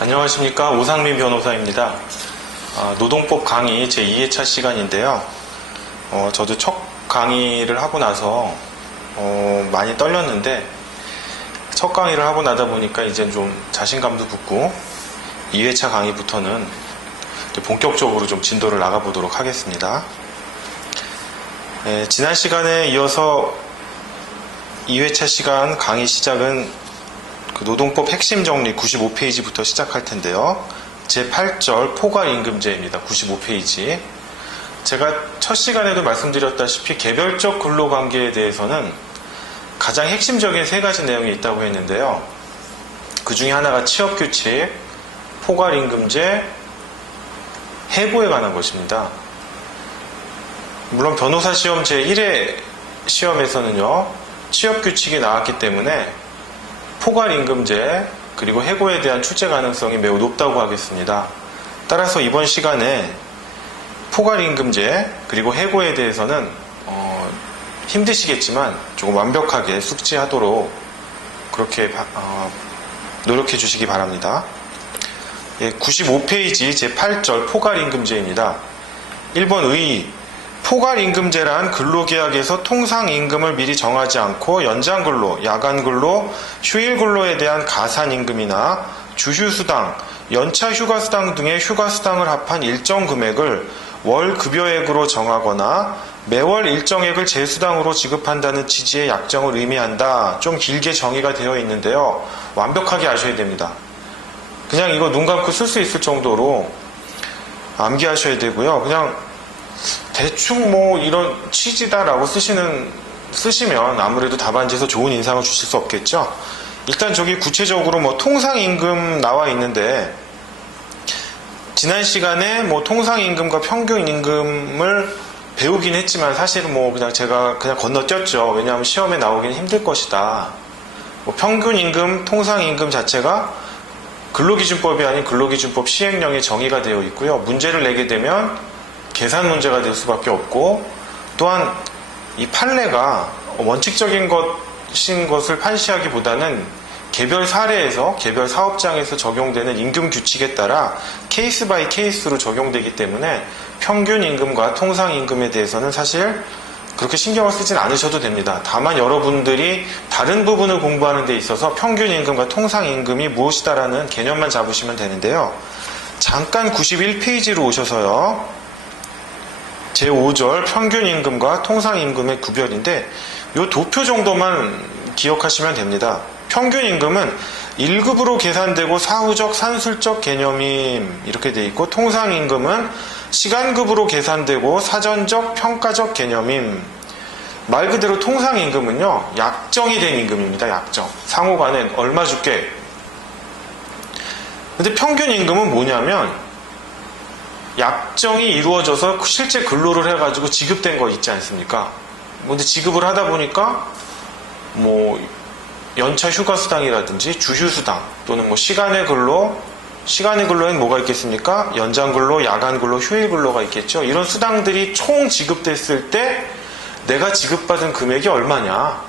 안녕하십니까. 오상민 변호사입니다. 노동법 강의 제2회차 시간인데요. 저도 첫 강의를 하고 나서 많이 떨렸는데 첫 강의를 하고 나다 보니까 이제 좀 자신감도 붙고 2회차 강의부터는 본격적으로 좀 진도를 나가보도록 하겠습니다. 지난 시간에 이어서 2회차 시간 강의 시작은 노동법 핵심 정리 95페이지부터 시작할 텐데요. 제8절 포괄임금제입니다. 95페이지. 제가 첫 시간에도 말씀드렸다시피 개별적 근로관계에 대해서는 가장 핵심적인 세 가지 내용이 있다고 했는데요. 그 중에 하나가 취업규칙, 포괄임금제, 해고에 관한 것입니다. 물론 변호사 시험 제1회 시험에서는요, 취업규칙이 나왔기 때문에 포괄임금제 그리고 해고에 대한 출제 가능성이 매우 높다고 하겠습니다. 따라서 이번 시간에 포괄임금제 그리고 해고에 대해서는 힘드시겠지만 조금 완벽하게 숙지하도록 그렇게 노력해 주시기 바랍니다. 95페이지 제8절 포괄임금제입니다. 1번 의 포괄임금제란 근로계약에서 통상임금을 미리 정하지 않고 연장근로, 야간근로, 휴일근로에 대한 가산임금이나 주휴수당, 연차휴가수당 등의 휴가수당을 합한 일정 금액을 월급여액으로 정하거나 매월 일정액을 제수당으로 지급한다는 취지의 약정을 의미한다. 좀 길게 정의가 되어 있는데요. 완벽하게 아셔야 됩니다. 그냥 이거 눈 감고 쓸 수 있을 정도로 암기하셔야 되고요. 그냥 대충 뭐 이런 취지다라고 쓰시면 아무래도 답안지에서 좋은 인상을 주실 수 없겠죠. 일단 저기 구체적으로 뭐 통상임금 나와 있는데 지난 시간에 뭐 통상임금과 평균임금을 배우긴 했지만 사실은 뭐 그냥 제가 그냥 건너뛰었죠. 왜냐하면 시험에 나오기는 힘들 것이다. 뭐 평균임금, 통상임금 자체가 근로기준법이 아닌 근로기준법 시행령에 정의가 되어 있고요. 문제를 내게 되면 계산 문제가 될 수밖에 없고, 또한 이 판례가 원칙적인 것인 것을 판시하기보다는 개별 사례에서 개별 사업장에서 적용되는 임금 규칙에 따라 케이스 바이 케이스로 적용되기 때문에 평균 임금과 통상 임금에 대해서는 사실 그렇게 신경을 쓰진 않으셔도 됩니다. 다만 여러분들이 다른 부분을 공부하는 데 있어서 평균 임금과 통상 임금이 무엇이다라는 개념만 잡으시면 되는데요. 잠깐 91페이지로 오셔서요. 제5절 평균임금과 통상임금의 구별인데 이 도표 정도만 기억하시면 됩니다. 평균임금은 1급으로 계산되고 사후적 산술적 개념임 이렇게 돼 있고, 통상임금은 시간급으로 계산되고 사전적 평가적 개념임. 말 그대로 통상임금은요, 약정이 된 임금입니다. 약정. 상호간에 얼마 줄게. 근데 평균임금은 뭐냐면 약정이 이루어져서 실제 근로를 해가지고 지급된 거 있지 않습니까? 근데 지급을 하다 보니까 뭐 연차 휴가수당이라든지 주휴수당 또는 뭐 시간의 근로에는 뭐가 있겠습니까? 연장 근로, 야간 근로, 휴일 근로가 있겠죠. 이런 수당들이 총 지급됐을 때 내가 지급받은 금액이 얼마냐?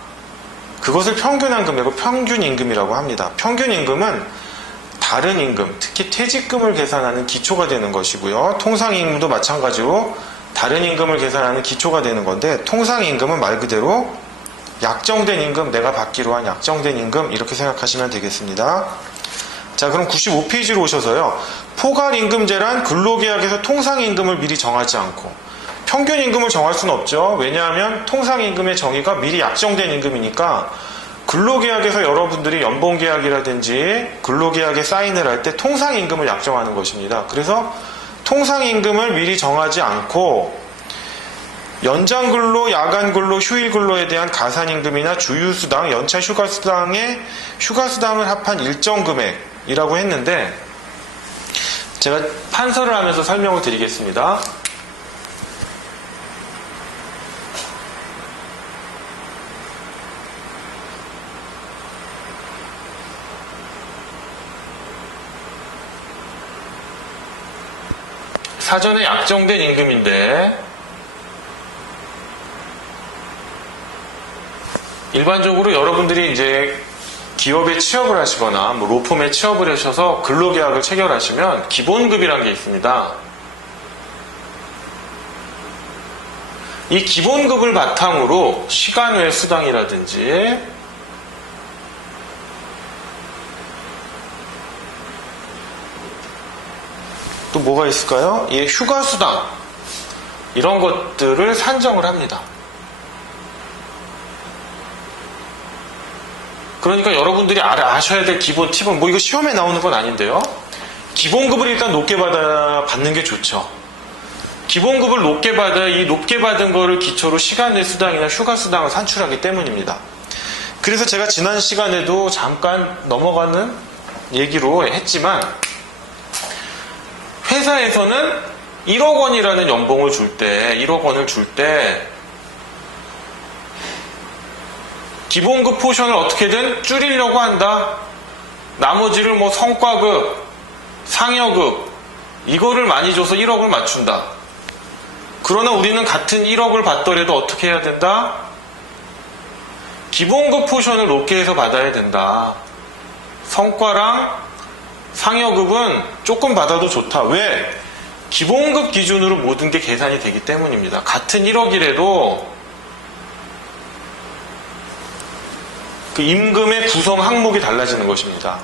그것을 평균한 금액을 평균임금이라고 합니다. 평균임금은 다른 임금, 특히 퇴직금을 계산하는 기초가 되는 것이고요. 통상임금도 마찬가지로 다른 임금을 계산하는 기초가 되는 건데, 통상임금은 말 그대로 약정된 임금, 내가 받기로 한 약정된 임금 이렇게 생각하시면 되겠습니다. 자, 그럼 95페이지로 오셔서요. 포괄임금제란 근로계약에서 통상임금을 미리 정하지 않고 평균임금을 정할 수는 없죠. 왜냐하면 통상임금의 정의가 미리 약정된 임금이니까 근로계약에서 여러분들이 연봉계약이라든지 근로계약에 사인을 할 때 통상임금을 약정하는 것입니다. 그래서 통상임금을 미리 정하지 않고 연장근로, 야간근로, 휴일근로에 대한 가산임금이나 주휴수당, 연차휴가수당의 휴가수당을 합한 일정 금액이라고 했는데, 제가 판서를 하면서 설명을 드리겠습니다. 사전에 약정된 임금인데 일반적으로 여러분들이 이제 기업에 취업을 하시거나 뭐 로펌에 취업을 하셔서 근로계약을 체결하시면 기본급이라는 게 있습니다. 이 기본급을 바탕으로 시간 외 수당이라든지 또 뭐가 있을까요? 예, 휴가수당 이런 것들을 산정을 합니다. 그러니까 여러분들이 아셔야 될 기본 팁은 뭐 이거 시험에 나오는 건 아닌데요. 기본급을 일단 높게 받는 게 좋죠. 기본급을 높게 받아야 이 높게 받은 거를 기초로 시간 내 수당이나 휴가 수당을 산출하기 때문입니다. 그래서 제가 지난 시간에도 잠깐 넘어가는 얘기로 했지만 회사에서는 1억 원이라는 연봉을 줄 때, 1억 원을 줄 때 기본급 포션을 어떻게든 줄이려고 한다. 나머지를 뭐 성과급, 상여급 이거를 많이 줘서 1억을 맞춘다. 그러나 우리는 같은 1억을 받더라도 어떻게 해야 된다? 기본급 포션을 높게 해서 받아야 된다. 성과랑 상여급은 조금 받아도 좋다. 왜? 기본급 기준으로 모든 게 계산이 되기 때문입니다. 같은 1억이라도 그 임금의 구성 항목이 달라지는 것입니다.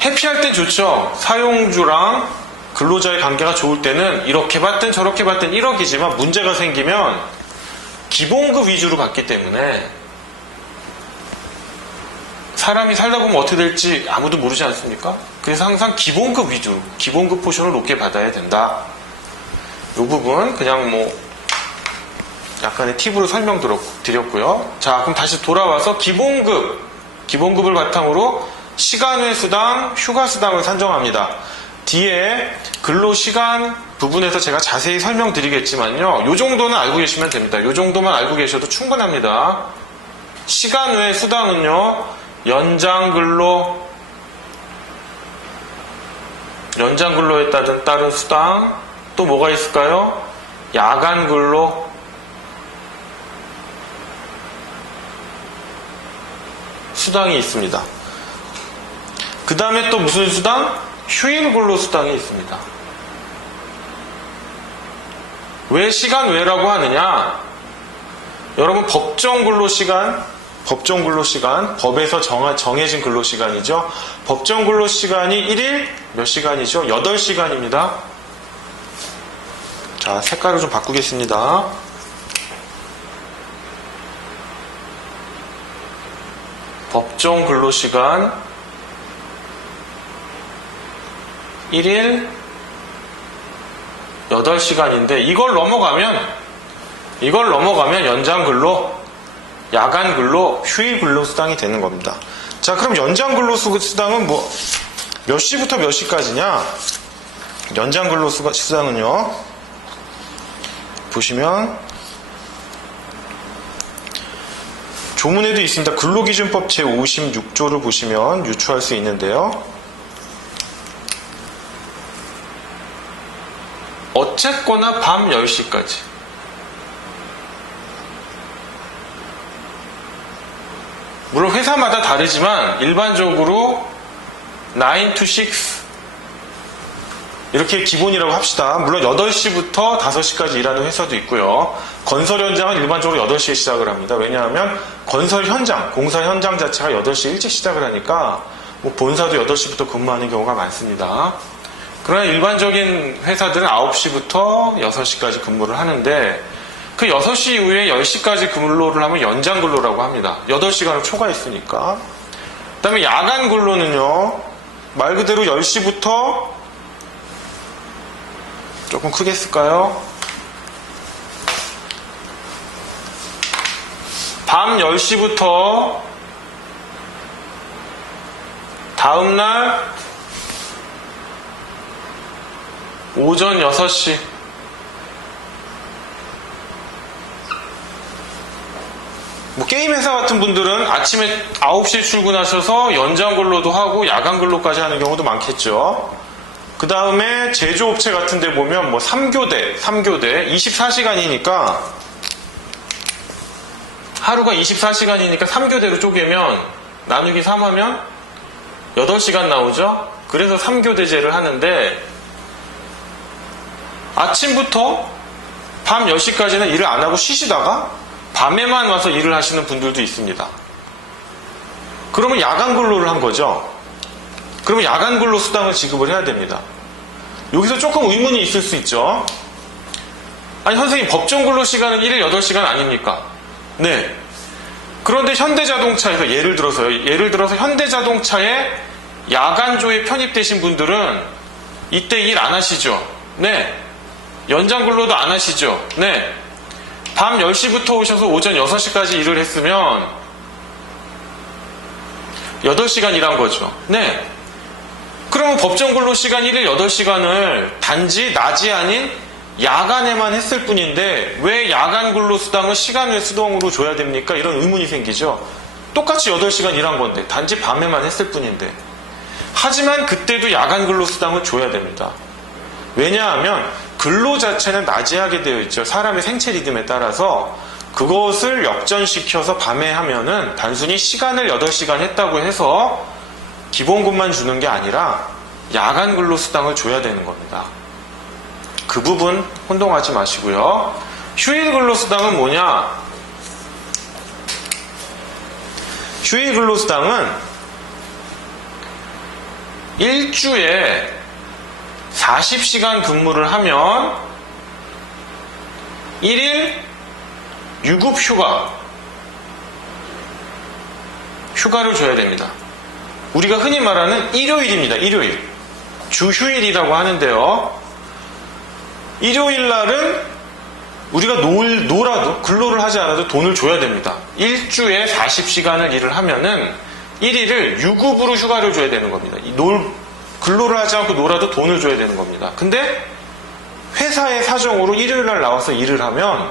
해피할 때 좋죠. 사용주랑 근로자의 관계가 좋을 때는 이렇게 받든 저렇게 받든 1억이지만 문제가 생기면 기본급 위주로 받기 때문에 사람이 살다 보면 어떻게 될지 아무도 모르지 않습니까? 그래서 항상 기본급 위주, 기본급 포션을 높게 받아야 된다. 이 부분 그냥 뭐 약간의 팁으로 설명드렸고요. 자, 그럼 다시 돌아와서 기본급을 바탕으로 시간 외 수당, 휴가 수당을 산정합니다. 뒤에 근로시간 부분에서 제가 자세히 설명드리겠지만요. 요 정도는 알고 계시면 됩니다. 요 정도만 알고 계셔도 충분합니다. 시간 외 수당은요. 연장근로에 따른 수당, 또 뭐가 있을까요? 야간근로, 수당이 있습니다. 그 다음에 또 무슨 수당? 휴일근로 수당이 있습니다. 왜 시간 외라고 하느냐? 여러분 법정 근로시간, 법에서 정해진 근로시간이죠. 법정 근로시간이 1일 몇 시간이죠? 8시간입니다. 자, 색깔을 좀 바꾸겠습니다. 법정 근로시간 1일 8시간인데 이걸 넘어가면 연장근로, 야간근로, 휴일근로 수당이 되는 겁니다. 자, 그럼 연장근로 수당은 뭐 몇 시부터 몇 시까지냐? 연장근로 수당은요. 보시면 조문에도 있습니다. 근로기준법 제56조를 보시면 유추할 수 있는데요. 어쨌거나 밤 10시까지. 물론 회사마다 다르지만 일반적으로 9 to 6 이렇게 기본이라고 합시다. 물론 8시부터 5시까지 일하는 회사도 있고요. 건설 현장은 일반적으로 8시에 시작을 합니다. 왜냐하면 건설 현장, 공사 현장 자체가 8시에 일찍 시작을 하니까 뭐 본사도 8시부터 근무하는 경우가 많습니다. 그러나 일반적인 회사들은 9시부터 6시까지 근무를 하는데 그 6시 이후에 10시까지 근로를 하면 연장 근로라고 합니다. 8시간을 초과했으니까. 그 다음에 야간 근로는요. 말 그대로 10시부터 조금 크게 쓸까요? 밤 10시부터 다음날 오전 6시 뭐 게임 회사 같은 분들은 아침에 9시에 출근하셔서 연장 근로도 하고 야간 근로까지 하는 경우도 많겠죠. 그 다음에 제조업체 같은 데 보면 뭐 3교대 24시간이니까 하루가 24시간이니까 3교대로 쪼개면 나누기 3하면 8시간 나오죠? 그래서 3교대제를 하는데 아침부터 밤 10시까지는 일을 안 하고 쉬시다가 밤에만 와서 일을 하시는 분들도 있습니다. 그러면 야간 근로를 한 거죠. 그러면 야간 근로 수당을 지급을 해야 됩니다. 여기서 조금 의문이 있을 수 있죠. 아니 선생님 법정 근로 시간은 1일 8시간 아닙니까? 네. 그런데 현대자동차에서 예를 들어서 현대자동차에 야간조에 편입되신 분들은 이때 일 안 하시죠? 네. 연장 근로도 안 하시죠? 네. 밤 10시부터 오셔서 오전 6시까지 일을 했으면 8시간 일한 거죠. 네. 그러면 법정 근로 시간 1일 8시간을 단지 낮이 아닌 야간에만 했을 뿐인데 왜 야간 근로 수당을 시간 외 수당으로 줘야 됩니까? 이런 의문이 생기죠. 똑같이 8시간 일한 건데 단지 밤에만 했을 뿐인데. 하지만 그때도 야간 근로 수당을 줘야 됩니다. 왜냐하면 근로 자체는 낮에 하게 되어 있죠. 사람의 생체 리듬에 따라서 그것을 역전시켜서 밤에 하면은 단순히 시간을 8시간 했다고 해서 기본급만 주는 게 아니라 야간 근로 수당을 줘야 되는 겁니다. 그 부분 혼동하지 마시고요. 휴일 근로 수당은 뭐냐? 휴일 근로 수당은 일주에 40시간 근무를 하면 1일 유급 휴가를 줘야 됩니다. 우리가 흔히 말하는 일요일입니다. 일요일. 주휴일이라고 하는데요. 일요일 날은 우리가 놀아도 근로를 하지 않아도 돈을 줘야 됩니다. 일주에 40시간을 일을 하면은 1일을 유급으로 휴가를 줘야 되는 겁니다. 근로를 하지 않고 놀아도 돈을 줘야 되는 겁니다. 근데 회사의 사정으로 일요일 날 나와서 일을 하면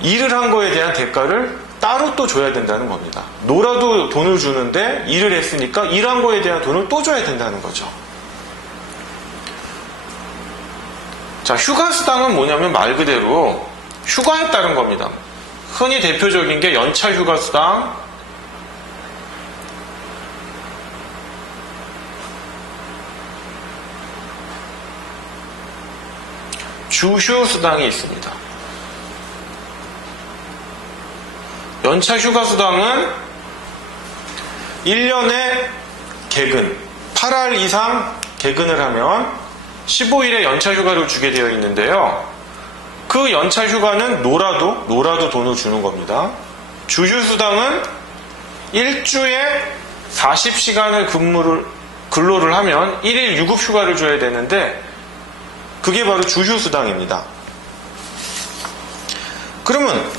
일을 한 거에 대한 대가를 따로 또 줘야 된다는 겁니다. 놀아도 돈을 주는데 일을 했으니까 일한 거에 대한 돈을 또 줘야 된다는 거죠. 자, 휴가수당은 뭐냐면 말 그대로 휴가에 따른 겁니다. 흔히 대표적인 게 연차 휴가수당, 주휴수당이 있습니다. 연차 휴가수당은 1년에 개근, 8할 이상 개근을 하면 15일의 연차 휴가를 주게 되어 있는데요. 그 연차 휴가는 놀아도 돈을 주는 겁니다. 주휴수당은 일주에 40시간을 근로를 하면 1일 유급 휴가를 줘야 되는데 그게 바로 주휴수당입니다. 그러면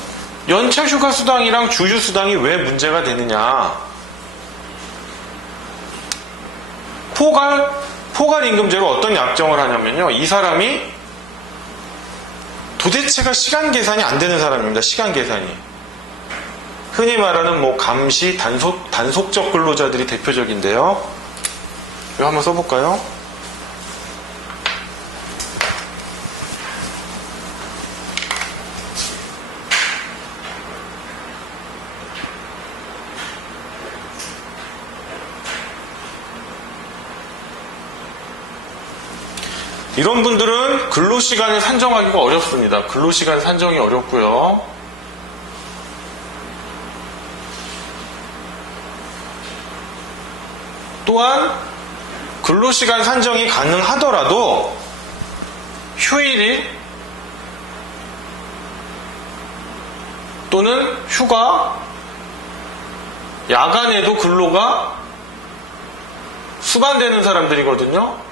연차 휴가수당이랑 주휴수당이 왜 문제가 되느냐? 포괄임금제로 어떤 약정을 하냐면요. 이 사람이 도대체가 시간 계산이 안 되는 사람입니다. 시간 계산이. 흔히 말하는 뭐 감시, 단속적 근로자들이 대표적인데요. 이거 한번 써볼까요? 이런 분들은 근로시간을 산정하기가 어렵습니다. 근로시간 산정이 어렵고요. 또한 근로시간 산정이 가능하더라도 휴일일 또는 휴가, 야간에도 근로가 수반되는 사람들이거든요.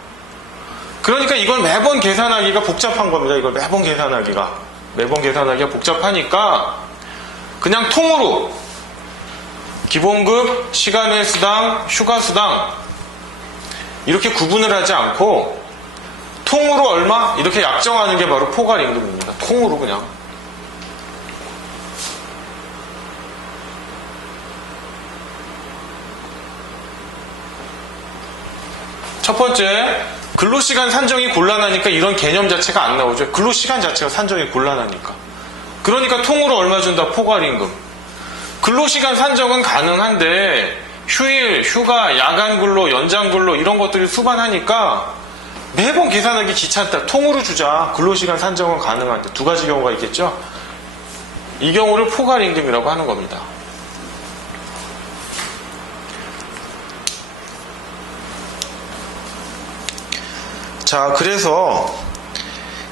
그러니까 이걸 매번 계산하기가 복잡한 겁니다. 이걸 매번 계산하기가 복잡하니까 그냥 통으로 기본급, 시간외 수당, 휴가 수당 이렇게 구분을 하지 않고 통으로 얼마 이렇게 약정하는 게 바로 포괄임금입니다. 통으로 그냥. 첫 번째, 근로시간 산정이 곤란하니까 이런 개념 자체가 안 나오죠. 근로시간 자체가 산정이 곤란하니까. 그러니까 통으로 얼마 준다? 포괄임금. 근로시간 산정은 가능한데 휴일, 휴가, 야간 근로, 연장 근로 이런 것들이 수반하니까 매번 계산하기 귀찮다. 통으로 주자. 근로시간 산정은 가능한데 두 가지 경우가 있겠죠. 이 경우를 포괄임금이라고 하는 겁니다. 자, 그래서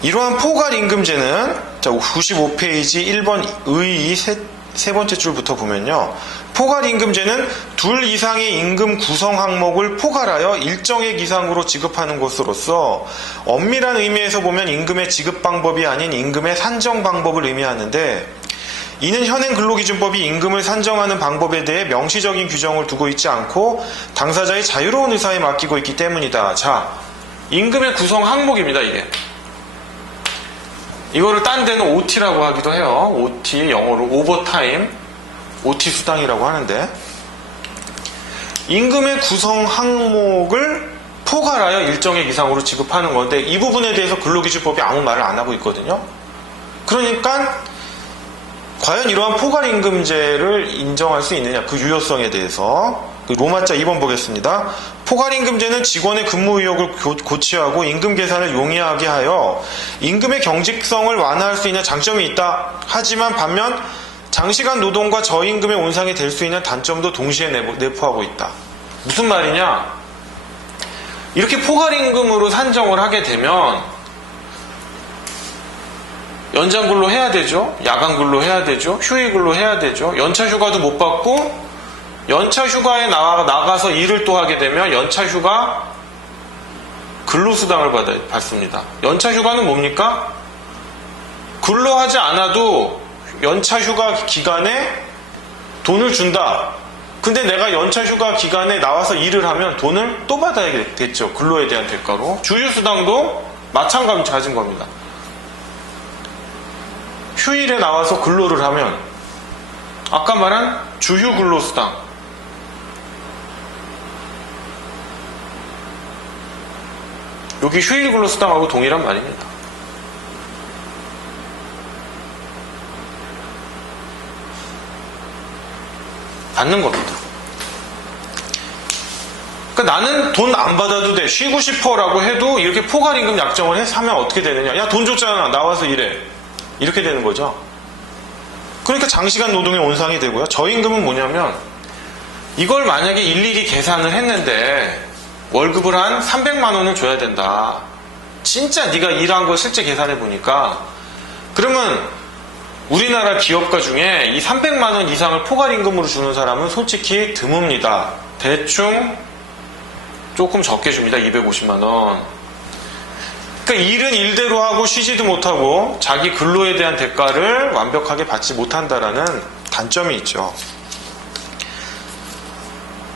이러한 포괄임금제는 95페이지 1번 의의 세 번째 줄부터 보면요. 포괄임금제는 둘 이상의 임금 구성 항목을 포괄하여 일정액 이상으로 지급하는 것으로서 엄밀한 의미에서 보면 임금의 지급 방법이 아닌 임금의 산정 방법을 의미하는데, 이는 현행 근로기준법이 임금을 산정하는 방법에 대해 명시적인 규정을 두고 있지 않고 당사자의 자유로운 의사에 맡기고 있기 때문이다. 자, 임금의 구성 항목입니다, 이게. 이거를 딴 데는 OT라고 하기도 해요. OT, 영어로 오버타임, OT 수당이라고 하는데, 임금의 구성 항목을 포괄하여 일정액 이상으로 지급하는 건데, 이 부분에 대해서 근로기준법이 아무 말을 안 하고 있거든요. 그러니까 과연 이러한 포괄임금제를 인정할 수 있느냐, 그 유효성에 대해서 로마자 2번 보겠습니다. 포괄임금제는 직원의 근무 의욕을 고취하고 임금 계산을 용이하게 하여 임금의 경직성을 완화할 수 있는 장점이 있다. 하지만 반면 장시간 노동과 저임금의 온상이 될 수 있는 단점도 동시에 내포하고 있다. 무슨 말이냐? 이렇게 포괄임금으로 산정을 하게 되면 연장 근로 해야 되죠. 야간 근로 해야 되죠. 휴일 근로 해야 되죠. 연차 휴가도 못 받고, 연차 휴가에 나가서 일을 또 하게 되면 연차 휴가 근로수당을 받습니다. 연차 휴가는 뭡니까? 근로하지 않아도 연차 휴가 기간에 돈을 준다. 근데 내가 연차 휴가 기간에 나와서 일을 하면 돈을 또 받아야겠죠. 근로에 대한 대가로. 주휴수당도 마찬가지인 겁니다. 휴일에 나와서 근로를 하면 아까 말한 주휴 근로수당, 여기 휴일 근로수당하고 동일한 말입니다. 받는 겁니다. 그러니까 나는 돈 안 받아도 돼, 쉬고 싶어라고 해도 이렇게 포괄임금 약정을 해서 하면 어떻게 되느냐? 야, 돈 줬잖아, 나와서 일해. 이렇게 되는 거죠. 그러니까 장시간 노동의 온상이 되고요. 저임금은 뭐냐면, 이걸 만약에 일일이 계산을 했는데 월급을 한 300만 원을 줘야 된다. 진짜 네가 일한 거 실제 계산해 보니까, 그러면 우리나라 기업가 중에 이 300만 원 이상을 포괄임금으로 주는 사람은 솔직히 드뭅니다. 대충 조금 적게 줍니다. 250만 원. 그러니까 일은 일대로 하고 쉬지도 못하고 자기 근로에 대한 대가를 완벽하게 받지 못한다라는 단점이 있죠.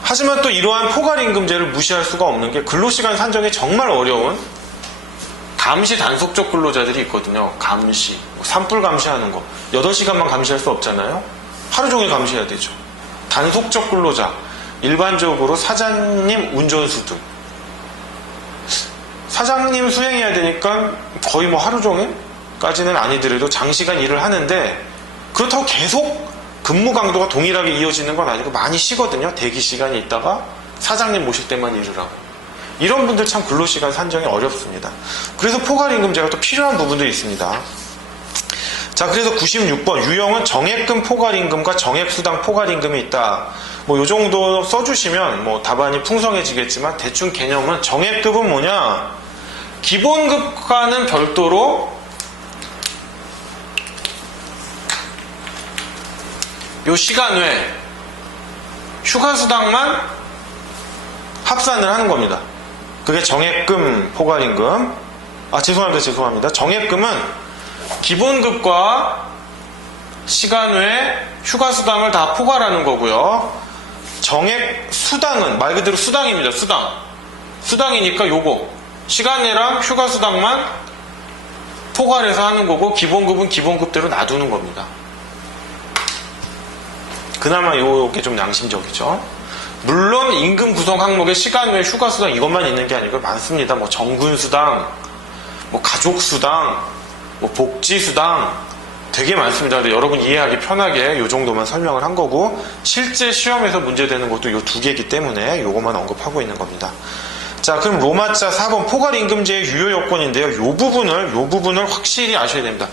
하지만 또 이러한 포괄임금제를 무시할 수가 없는 게, 근로시간 산정이 정말 어려운 감시 단속적 근로자들이 있거든요. 감시, 산불 감시하는 거 8시간만 감시할 수 없잖아요. 하루 종일 감시해야 되죠. 단속적 근로자, 일반적으로 사장님, 운전수들, 사장님 수행해야 되니까 거의 뭐 하루 종일까지는 아니더라도 장시간 일을 하는데, 그렇다고 계속 근무 강도가 동일하게 이어지는 건 아니고 많이 쉬거든요. 대기 시간이 있다가 사장님 모실 때만 일을 하고. 이런 분들 참 근로시간 산정이 어렵습니다. 그래서 포괄임금제가 또 필요한 부분도 있습니다. 자, 그래서 96번 유형은 정액금 포괄임금과 정액수당 포괄임금이 있다. 뭐 요 정도 써주시면 뭐 답안이 풍성해지겠지만, 대충 개념은 정액급은 뭐냐? 기본급과는 별도로 요 시간 외 휴가수당만 합산을 하는 겁니다. 그게 정액금 포괄임금. 죄송합니다. 정액금은 기본급과 시간 외 휴가수당을 다 포괄하는 거고요. 정액수당은 말 그대로 수당입니다. 수당이니까 요거 시간외랑 휴가수당만 포괄해서 하는 거고, 기본급은 기본급대로 놔두는 겁니다. 그나마 요게 좀 양심적이죠. 물론 임금 구성 항목에 시간 외 휴가수당 이것만 있는 게 아니고 많습니다. 뭐 정군수당, 뭐 가족수당, 뭐 복지수당, 되게 많습니다. 근데 여러분 이해하기 편하게 이 정도만 설명을 한 거고, 실제 시험에서 문제되는 것도 이 두 개이기 때문에 요것만 언급하고 있는 겁니다. 자, 그럼 로마자 4번 포괄임금제의 유효 요건인데요. 요 부분을 확실히 아셔야 됩니다.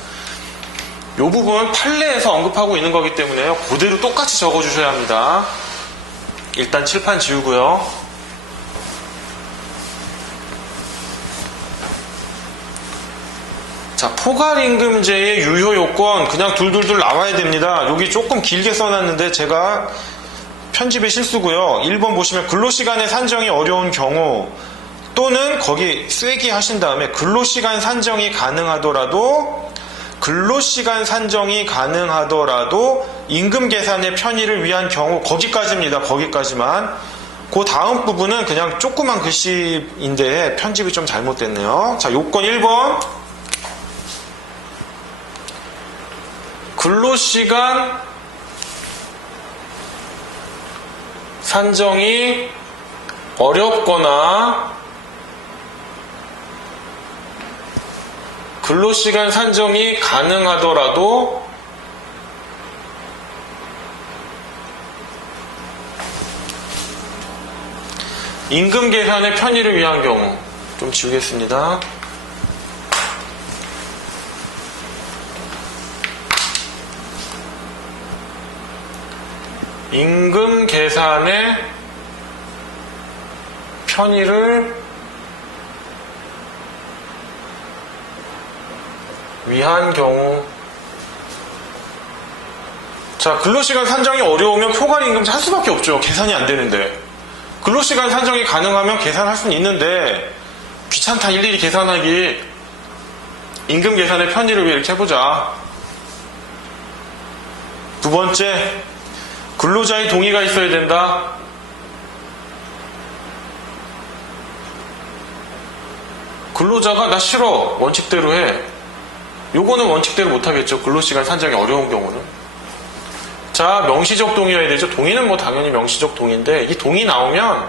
요 부분 판례에서 언급하고 있는 거기 때문에요. 그대로 똑같이 적어주셔야 합니다. 일단 칠판 지우고요. 자, 포괄임금제의 유효 요건 그냥 둘둘둘 나와야 됩니다. 여기 조금 길게 써놨는데 제가 편집의 실수고요. 1번 보시면 근로시간의 산정이 어려운 경우 또는 거기 쐐기 하신 다음에 근로시간 산정이 가능하더라도 임금 계산의 편의를 위한 경우, 거기까지입니다. 거기까지만. 그 다음 부분은 그냥 조그만 글씨인데 편집이 좀 잘못됐네요. 자, 요건 1번. 근로시간 산정이 어렵거나 근로시간 산정이 가능하더라도 임금 계산의 편의를 위한 경우. 좀 지우겠습니다. 임금 계산의 편의를 위한 경우. 자, 근로시간 산정이 어려우면 포괄임금제 할 수밖에 없죠. 계산이 안 되는데. 근로시간 산정이 가능하면 계산할 수는 있는데 귀찮다 일일이 계산하기. 임금 계산의 편의를 위해 이렇게 해보자. 두 번째, 근로자의 동의가 있어야 된다. 근로자가 나 싫어, 원칙대로 해. 요거는 원칙대로 못하겠죠. 근로시간 산정이 어려운 경우는. 자, 명시적 동의여야 되죠. 동의는 뭐 당연히 명시적 동의인데, 이 동의 나오면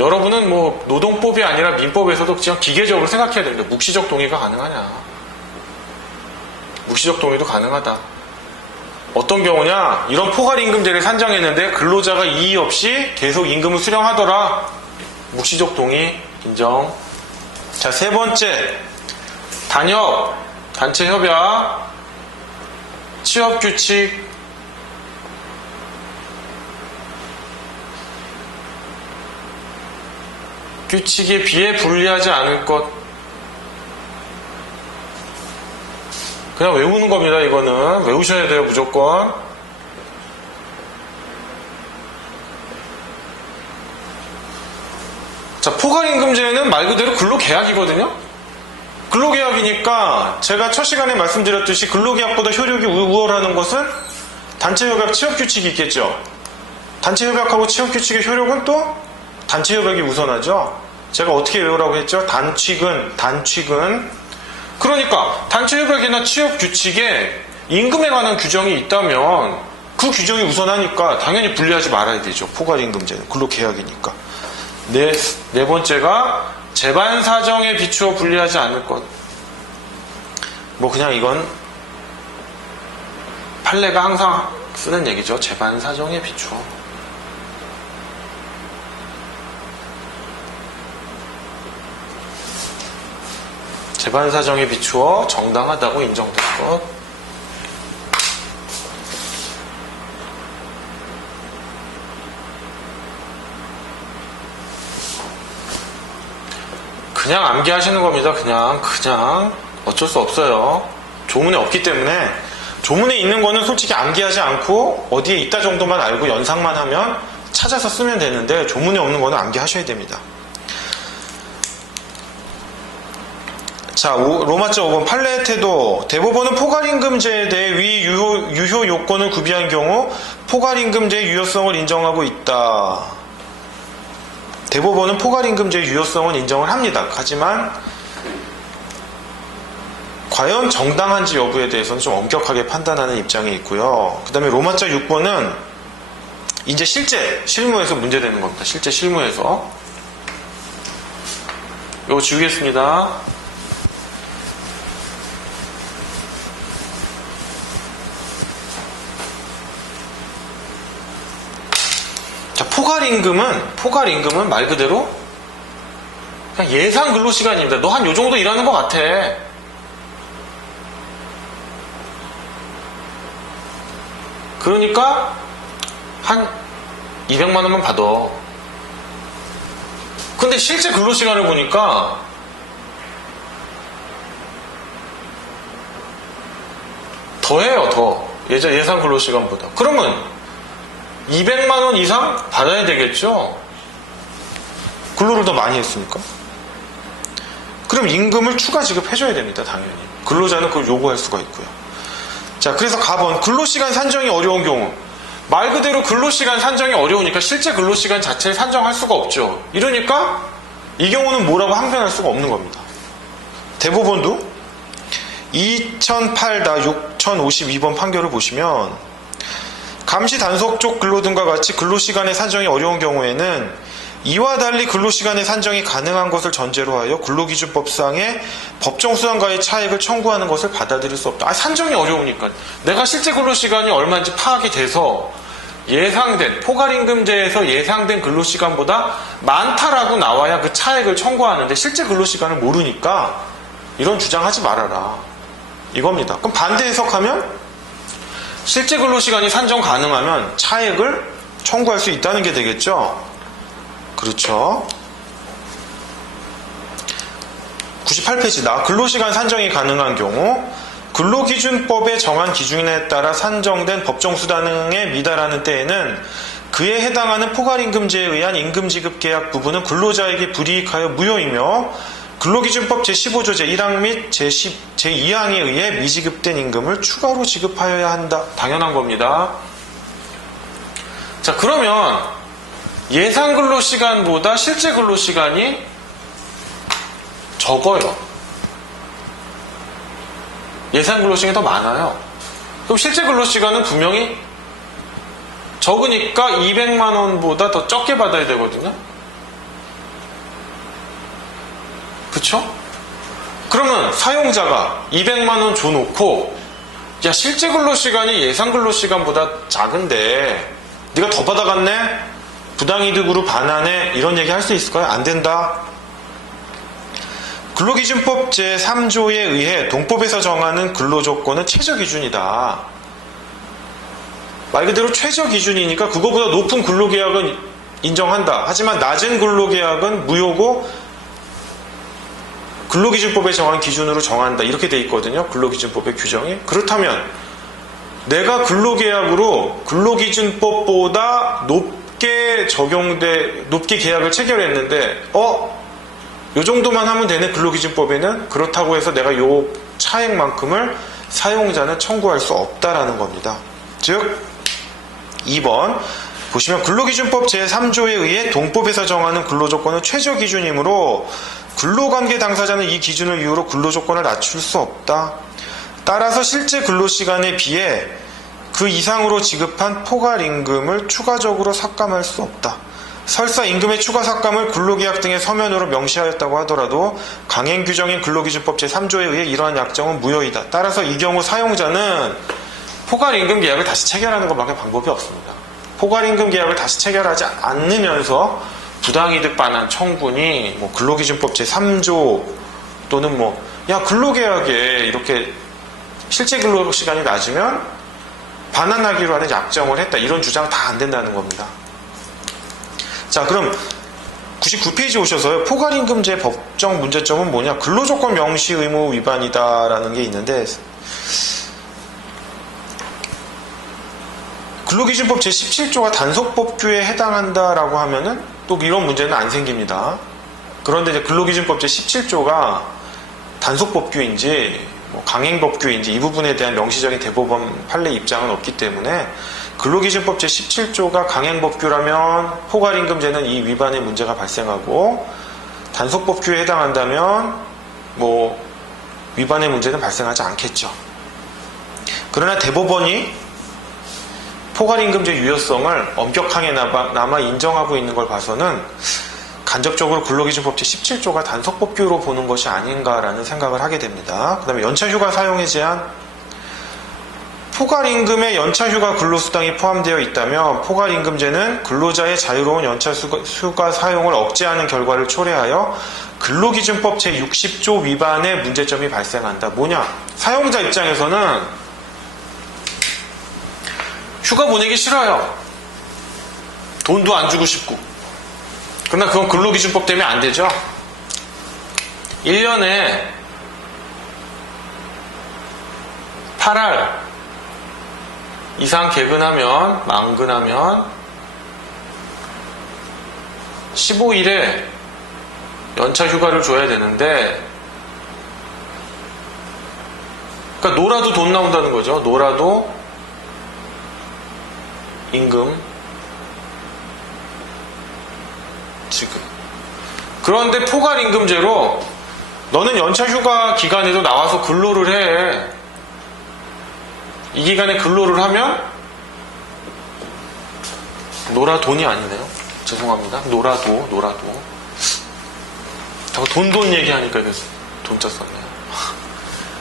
여러분은 뭐 노동법이 아니라 민법에서도 그냥 기계적으로 생각해야 됩니다. 묵시적 동의가 가능하냐. 묵시적 동의도 가능하다. 어떤 경우냐, 이런 포괄임금제를 산정했는데 근로자가 이의 없이 계속 임금을 수령하더라. 묵시적 동의 인정. 자, 세 번째, 단협, 단체협약, 취업규칙, 규칙에 비해 불리하지 않을 것. 그냥 외우는 겁니다. 이거는 외우셔야 돼요. 무조건. 자, 포괄임금제는 말 그대로 근로계약이거든요. 근로계약이니까 제가 첫 시간에 말씀드렸듯이 근로계약보다 효력이 우월하는 것은 단체협약, 취업규칙이 있겠죠. 단체협약하고 취업규칙의 효력은 또 단체협약이 우선하죠. 제가 어떻게 외우라고 했죠? 단칙은 그러니까 단체협약이나 취업규칙에 임금에 관한 규정이 있다면 그 규정이 우선하니까 당연히 분리하지 말아야 되죠. 포괄임금제는 근로계약이니까. 네 번째가 재반 사정에 비추어 분리하지 않을 것. 뭐 그냥 이건 판례가 항상 쓰는 얘기죠. 재반 사정에 비추어. 재반 사정에 비추어 정당하다고 인정될 것. 그냥 암기하시는 겁니다. 그냥 어쩔 수 없어요. 조문에 없기 때문에. 조문에 있는 거는 솔직히 암기하지 않고 어디에 있다 정도만 알고 연상만 하면 찾아서 쓰면 되는데, 조문에 없는 거는 암기하셔야 됩니다. 자, 로마자 5번 판례 태도. 대법원은 포괄임금제에 대해 위 유효 요건을 구비한 경우 포괄임금제의 유효성을 인정하고 있다. 대법원은 포괄임금제의 유효성은 인정을 합니다. 하지만 과연 정당한지 여부에 대해서는 좀 엄격하게 판단하는 입장이 있고요. 그 다음에 로마자 6번은 이제 실제 실무에서 문제되는 겁니다. 실제 실무에서. 이거 지우겠습니다. 포괄임금은 말 그대로 그냥 예상 근로시간입니다. 너 한 요 정도 일하는 것 같아. 그러니까 한 200만 원만 받아. 근데 실제 근로시간을 보니까 더해요, 더. 예상 근로시간보다. 그러면 200만 원 이상 받아야 되겠죠? 근로를 더 많이 했으니까. 그럼 임금을 추가 지급해줘야 됩니다, 당연히. 근로자는 그걸 요구할 수가 있고요. 자, 그래서 가번 근로시간 산정이 어려운 경우. 말 그대로 근로시간 산정이 어려우니까 실제 근로시간 자체를 산정할 수가 없죠. 이러니까 이 경우는 뭐라고 항변할 수가 없는 겁니다. 대법원도 2008-6052번 판결을 보시면 감시 단속적 근로 등과 같이 근로시간의 산정이 어려운 경우에는 이와 달리 근로시간의 산정이 가능한 것을 전제로 하여 근로기준법상의 법정수단과의 차액을 청구하는 것을 받아들일 수 없다. 산정이 어려우니까. 내가 실제 근로시간이 얼마인지 파악이 돼서 예상된, 포괄임금제에서 예상된 근로시간보다 많다라고 나와야 그 차액을 청구하는데 실제 근로시간을 모르니까 이런 주장하지 말아라. 이겁니다. 그럼 반대 해석하면 실제 근로시간이 산정 가능하면 차액을 청구할 수 있다는 게 되겠죠? 그렇죠. 98페이지다. 근로시간 산정이 가능한 경우 근로기준법에 정한 기준에 따라 산정된 법정수단에 미달하는 때에는 그에 해당하는 포괄임금제에 의한 임금지급계약 부분은 근로자에게 불이익하여 무효이며 근로기준법 제15조 제1항 및 제2항에 의해 미지급된 임금을 추가로 지급하여야 한다. 당연한 겁니다. 자, 그러면 예상 근로시간보다 실제 근로시간이 적어요. 예상 근로시간이 더 많아요. 그럼 실제 근로시간은 분명히 적으니까 200만 원보다 더 적게 받아야 되거든요. 그쵸? 그러면 사용자가 200만 원 줘놓고 야, 실제 근로시간이 예상 근로시간보다 작은데 네가 더 받아갔네? 부당이득으로 반환해? 이런 얘기 할 수 있을까요? 안 된다. 근로기준법 제3조에 의해 동법에서 정하는 근로조건은 최저기준이다. 말 그대로 최저기준이니까 그거보다 높은 근로계약은 인정한다. 하지만 낮은 근로계약은 무효고 근로기준법에 정한 기준으로 정한다. 이렇게 돼 있거든요. 근로기준법의 규정이. 그렇다면 내가 근로계약으로 근로기준법보다 높게 계약을 체결했는데 요 정도만 하면 되는 근로기준법에는 그렇다고 해서 내가 요 차액만큼을 사용자는 청구할 수 없다라는 겁니다. 즉 2번 보시면 근로기준법 제3조에 의해 동법에서 정하는 근로조건은 최저기준이므로 근로관계 당사자는 이 기준을 이유로 근로조건을 낮출 수 없다. 따라서 실제 근로시간에 비해 그 이상으로 지급한 포괄임금을 추가적으로 삭감할 수 없다. 설사 임금의 추가 삭감을 근로계약 등의 서면으로 명시하였다고 하더라도 강행 규정인 근로기준법 제3조에 의해 이러한 약정은 무효이다. 따라서 이 경우 사용자는 포괄임금 계약을 다시 체결하는 것밖에 방법이 없습니다. 포괄임금 계약을 다시 체결하지 않으면서 부당이득 반환 청구니 근로기준법 제3조 또는 근로계약에 이렇게 실제 근로시간이 낮으면 반환하기로 하는 약정을 했다. 이런 주장 다 안 된다는 겁니다. 자, 그럼 99페이지 오셔서요. 포괄임금제 법정 문제점은 뭐냐? 근로조건 명시 의무 위반이다라는 게 있는데 근로기준법 제17조가 단속법규에 해당한다라고 하면은 또 이런 문제는 안 생깁니다. 그런데 이제 근로기준법 제17조가 단속법규인지 강행법규인지 이 부분에 대한 명시적인 대법원 판례 입장은 없기 때문에 근로기준법 제17조가 강행법규라면 포괄임금제는 이 위반의 문제가 발생하고 단속법규에 해당한다면 위반의 문제는 발생하지 않겠죠. 그러나 대법원이 포괄임금제 유효성을 엄격하게 남아 인정하고 있는 걸 봐서는 간접적으로 근로기준법 제17조가 단속법규로 보는 것이 아닌가라는 생각을 하게 됩니다. 그 다음에 연차휴가 사용에 제한 포괄임금에 연차휴가 근로수당이 포함되어 있다면 포괄임금제는 근로자의 자유로운 연차휴가 사용을 억제하는 결과를 초래하여 근로기준법 제60조 위반의 문제점이 발생한다. 뭐냐? 사용자 입장에서는 휴가 보내기 싫어요. 돈도 안 주고 싶고. 그러나 그건 근로기준법 때문에 안 되죠. 1년에 8알 이상 개근하면, 만근하면 15일에 연차 휴가를 줘야 되는데, 그러니까 놀아도 돈 나온다는 거죠. 놀아도 임금 지금. 그런데 포괄임금제로 너는 연차 휴가 기간에도 나와서 근로를 해. 이 기간에 근로를 하면 놀아돈이 아니네요. 죄송합니다. 놀아도 자꾸 돈 얘기하니까 그래서 돈자 썼네요.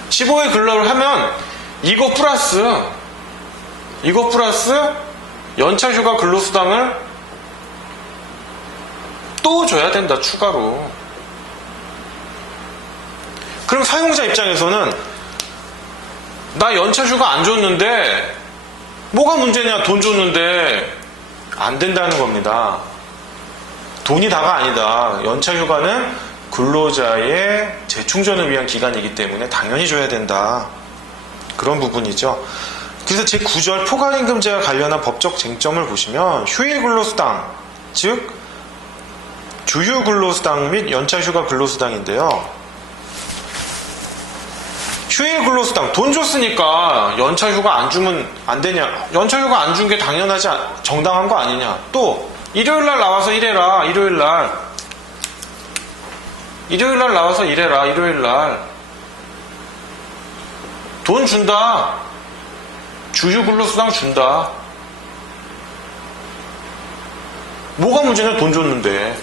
15일 근로를 하면 이거 플러스 연차휴가 근로수당을 또 줘야 된다. 추가로. 그럼 사용자 입장에서는 나 연차휴가 안 줬는데 뭐가 문제냐? 돈 줬는데 안 된다는 겁니다. 돈이 다가 아니다. 연차휴가는 근로자의 재충전을 위한 기간이기 때문에 당연히 줘야 된다. 그런 부분이죠. 그래서 제9절 포괄임금제와 관련한 법적 쟁점을 보시면 휴일근로수당, 즉 주휴근로수당 및 연차휴가 근로수당인데요. 휴일근로수당 돈 줬으니까 연차휴가 안 주면 안 되냐? 연차휴가 안 준 게 당연하지 정당한 거 아니냐? 또 일요일날 나와서 일해라. 일요일날 나와서 일해라. 일요일날 돈 준다. 주휴근로수당 준다. 뭐가 문제냐? 돈 줬는데.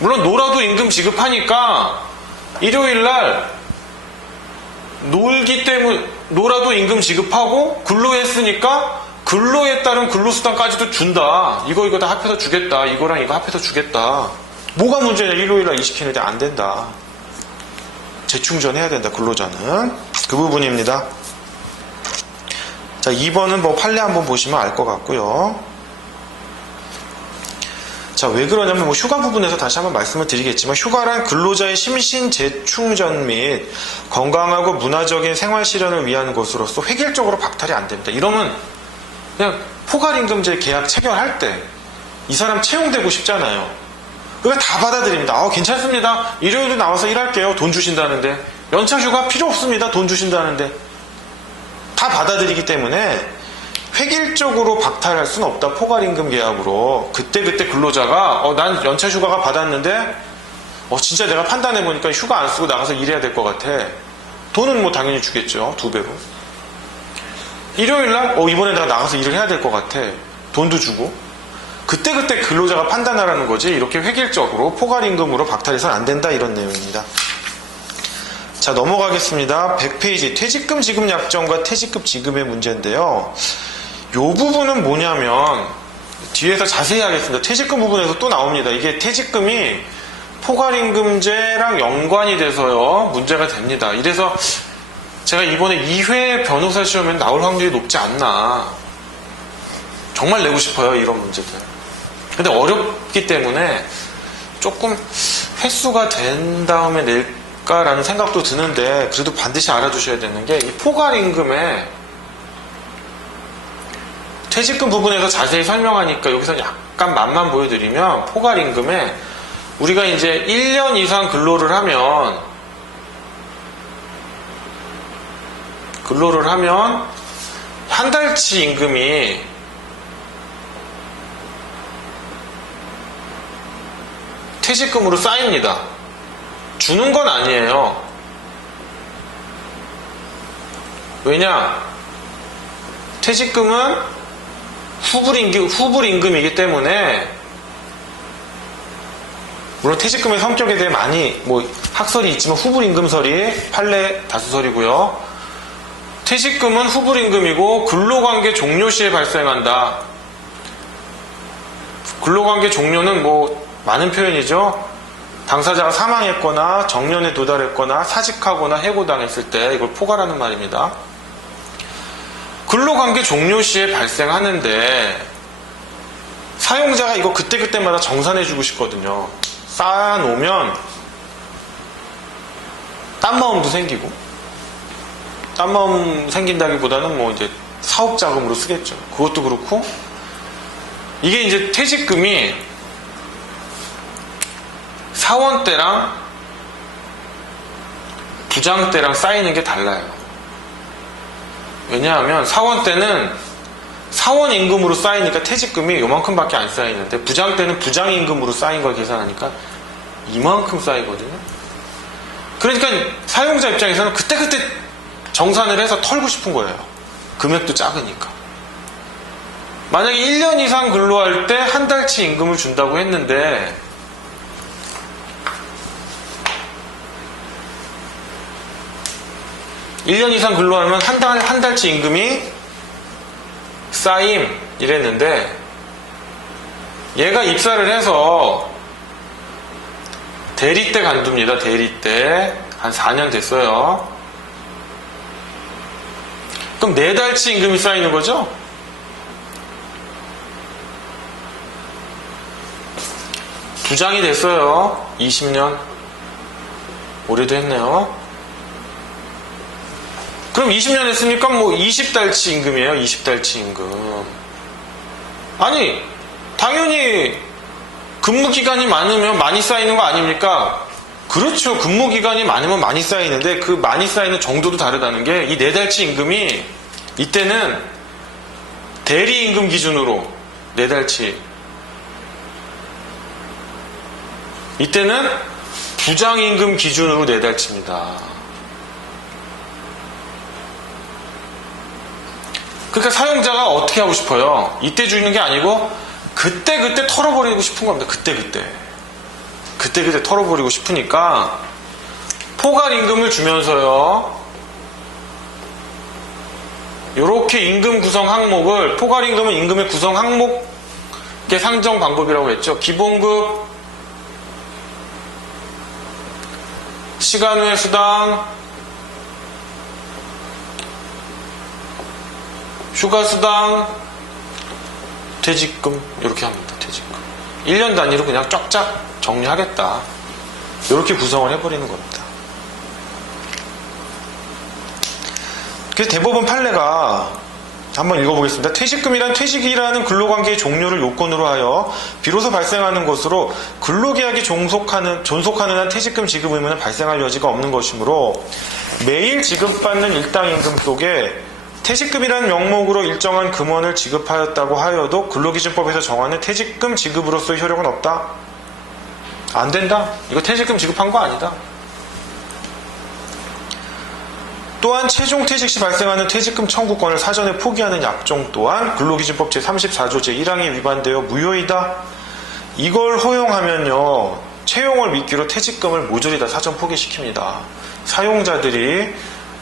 물론 놀아도 임금 지급하니까 일요일날 놀기 때문에 놀아도 임금 지급하고 근로했으니까 근로에 따른 근로수당까지도 준다. 이거 다 합해서 주겠다. 이거랑 이거 합해서 주겠다. 뭐가 문제냐? 일요일날 일 시키는데 안 된다. 재충전해야 된다. 근로자는. 그 부분입니다. 자, 2번은 뭐 판례 한번 보시면 알 것 같고요. 자, 왜 그러냐면 뭐 휴가 부분에서 다시 한번 말씀을 드리겠지만 휴가란 근로자의 심신 재충전 및 건강하고 문화적인 생활 실현을 위한 것으로서 획일적으로 박탈이 안 됩니다. 이러면 그냥 포괄임금제 계약 체결할 때 이 사람 채용되고 싶잖아요. 그러니까 다 받아들입니다. 괜찮습니다. 일요일도 나와서 일할게요. 돈 주신다는데. 연차 휴가 필요 없습니다. 돈 주신다는데. 다 받아들이기 때문에 획일적으로 박탈할 수는 없다. 포괄임금 계약으로. 그때 근로자가 난 연차 휴가가 받았는데 진짜 내가 판단해보니까 휴가 안 쓰고 나가서 일해야 될 것 같아. 돈은 뭐 당연히 주겠죠. 2배로. 일요일날 이번에 내가 나가서 일을 해야 될 것 같아. 돈도 주고. 그때 근로자가 판단하라는 거지. 이렇게 획일적으로 포괄임금으로 박탈해서는 안 된다. 이런 내용입니다. 자, 넘어가겠습니다. 100페이지 퇴직금 지급 약정과 퇴직금 지급의 문제인데요. 요 부분은 뭐냐면 뒤에서 자세히 하겠습니다. 퇴직금 부분에서 또 나옵니다. 이게 퇴직금이 포괄임금제랑 연관이 돼서요 문제가 됩니다. 이래서 제가 이번에 2회 변호사 시험에 나올 확률이 높지 않나. 정말 내고 싶어요. 이런 문제들. 근데 어렵기 때문에 조금 횟수가 된 다음에 낼까라는 생각도 드는데 그래도 반드시 알아두셔야 되는 게 이 포괄임금에 퇴직금 부분에서 자세히 설명하니까 여기서 약간 맛만 보여드리면 포괄임금에 우리가 이제 1년 이상 근로를 하면 한 달치 임금이 퇴직금으로 쌓입니다. 주는 건 아니에요. 왜냐? 퇴직금은 후불임금이기 때문에 물론 퇴직금의 성격에 대해 많이 학설이 있지만 후불임금설이 판례 다수설이고요. 퇴직금은 후불임금이고 근로관계 종료 시에 발생한다. 근로관계 종료는 뭐 많은 표현이죠. 당사자가 사망했거나 정년에 도달했거나 사직하거나 해고당했을 때 이걸 포괄하는 말입니다. 근로관계 종료 시에 발생하는데 사용자가 이거 그때그때마다 정산해주고 싶거든요. 쌓아놓으면 딴 마음도 생기고, 딴 마음 생긴다기보다는 뭐 이제 사업 자금으로 쓰겠죠. 그것도 그렇고, 이게 이제 퇴직금이 사원 때랑 부장 때랑 쌓이는 게 달라요. 왜냐하면 사원 때는 사원 임금으로 쌓이니까 퇴직금이 요만큼밖에 안 쌓이는데 부장 때는 부장 임금으로 쌓인 걸 계산하니까 이만큼 쌓이거든요. 그러니까 사용자 입장에서는 그때그때 정산을 해서 털고 싶은 거예요. 금액도 작으니까. 만약에 1년 이상 근로할 때 한 달치 임금을 준다고 했는데 (1년) 이상 근로하면 한 달치 임금이 쌓임 이랬는데 얘가 입사를 해서 대리 때 간둡니다. 대리 때 한 4년 됐어요. 그럼 4달치 임금이 쌓이는 거죠? 부장이 됐어요. 20년. 올해도 했네요. 그럼 20년 했으니까 뭐 20달치 임금이에요. 20달치 임금. 아니, 당연히 근무기간이 많으면 많이 쌓이는 거 아닙니까? 그렇죠. 근무기간이 많으면 많이 쌓이는데 그 많이 쌓이는 정도도 다르다는 게 이 4달치 임금이 이때는 대리 임금 기준으로 4달치. 이때는 부장 임금 기준으로 4달치입니다. 그러니까 사용자가 어떻게 하고 싶어요? 이때 주는 게 아니고 그때그때 털어버리고 싶은 겁니다. 그때그때 털어버리고 싶으니까 포괄임금을 주면서요. 이렇게 임금 구성 항목을, 포괄임금은 임금의 구성 항목의 상정 방법이라고 했죠. 기본급, 시간 외 수당, 휴가수당, 퇴직금 이렇게 합니다. 퇴직금 1년 단위로 그냥 쫙쫙 정리하겠다 이렇게 구성을 해버리는 겁니다. 그래서 대법원 판례가 한번 읽어보겠습니다. 퇴직금이란 퇴직이라는 근로관계의 종료를 요건으로 하여 비로소 발생하는 것으로 근로계약이 존속하는 한 퇴직금 지급 의무는 발생할 여지가 없는 것이므로 매일 지급받는 일당 임금 속에 퇴직금이라는 명목으로 일정한 금원을 지급하였다고 하여도 근로기준법에서 정하는 퇴직금 지급으로서의 효력은 없다. 안 된다. 이거 퇴직금 지급한 거 아니다. 또한 최종 퇴직 시 발생하는 퇴직금 청구권을 사전에 포기하는 약정 또한 근로기준법 제34조 제1항에 위반되어 무효이다. 이걸 허용하면요. 채용을 미끼로 퇴직금을 모조리 다 사전 포기시킵니다. 사용자들이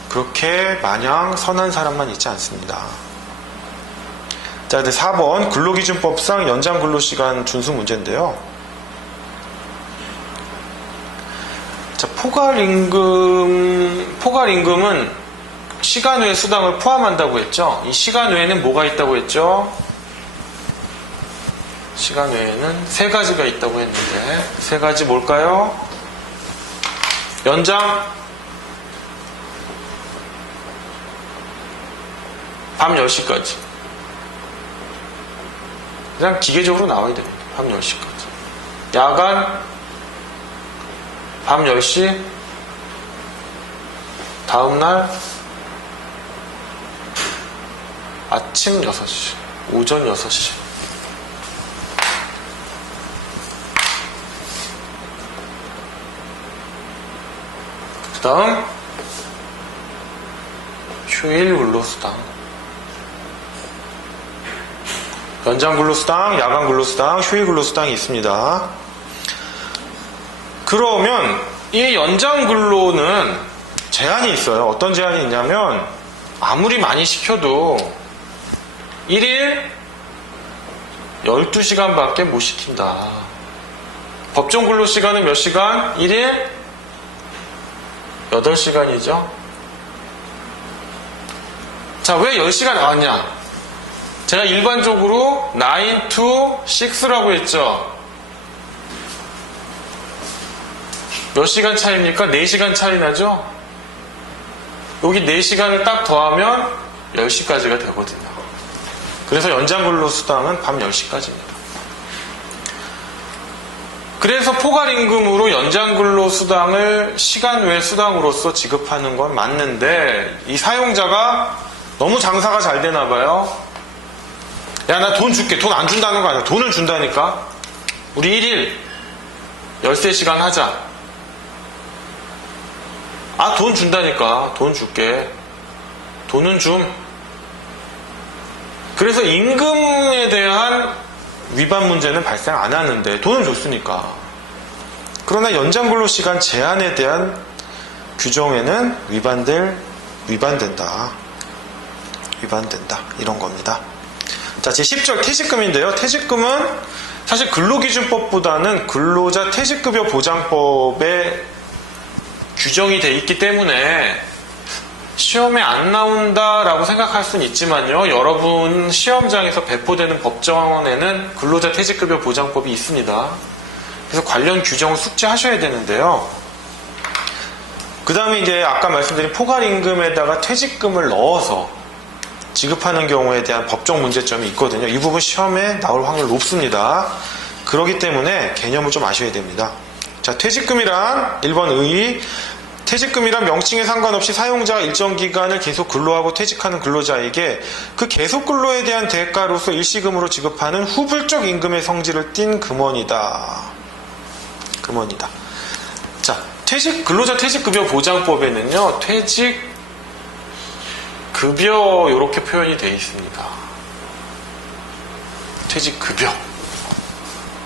그렇게 마냥 선한 사람만 있지 않습니다. 자, 이제 4번 근로기준법상 연장 근로시간 준수 문제인데요. 자, 포괄임금은 시간 외 수당을 포함한다고 했죠. 이 시간 외에는 뭐가 있다고 했죠? 시간 외에는 3가지가 있다고 했는데 3가지 뭘까요? 연장, 밤 10시까지. 그냥 기계적으로 나와야 됩니다. 밤 10시까지. 야간, 밤 10시, 다음날, 아침 6시, 오전 6시. 그 다음, 휴일 근로수당. 연장 근로수당, 야간 근로수당, 휴일 근로수당이 있습니다. 그러면 이 연장 근로는 제한이 있어요. 어떤 제한이 있냐면 아무리 많이 시켜도 1일 12시간밖에 못 시킨다. 법정 근로시간은 몇 시간? 1일 8시간이죠. 자, 왜 10시간 나왔냐? 제가 일반적으로 9 to 6라고 했죠. 몇 시간 차이입니까? 4시간 차이 나죠? 여기 4시간을 딱 더하면 10시까지가 되거든요. 그래서 연장근로수당은 밤 10시까지입니다. 그래서 포괄임금으로 연장근로수당을 시간 외 수당으로서 지급하는 건 맞는데 이 사용자가 너무 장사가 잘 되나 봐요. 야, 나 돈 줄게. 돈 안 준다는 거 아니야. 돈을 준다니까. 우리 1일 13시간 하자. 아, 돈 준다니까. 돈 줄게. 돈은 좀. 그래서 임금에 대한 위반 문제는 발생 안 하는데 돈은 줬으니까. 그러나 연장근로시간 제한에 대한 규정에는 위반된다. 이런 겁니다. 자, 제10절 퇴직금인데요. 퇴직금은 사실 근로기준법보다는 근로자 퇴직급여 보장법에 규정이 돼 있기 때문에 시험에 안 나온다라고 생각할 수는 있지만요. 여러분 시험장에서 배포되는 법정에는 근로자 퇴직급여 보장법이 있습니다. 그래서 관련 규정을 숙지하셔야 되는데요. 그 다음에 이제 아까 말씀드린 포괄임금에다가 퇴직금을 넣어서 지급하는 경우에 대한 법적 문제점이 있거든요. 이 부분 시험에 나올 확률 높습니다. 그렇기 때문에 개념을 좀 아셔야 됩니다. 자, 퇴직금이란 1번 의 퇴직금이란 명칭에 상관없이 사용자가 일정 기간을 계속 근로하고 퇴직하는 근로자에게 그 계속 근로에 대한 대가로서 일시금으로 지급하는 후불적 임금의 성질을 띤 금원이다. 자, 근로자 퇴직급여 보장법에는요, 퇴직급여 이렇게 표현이 되어 있습니다. 퇴직급여.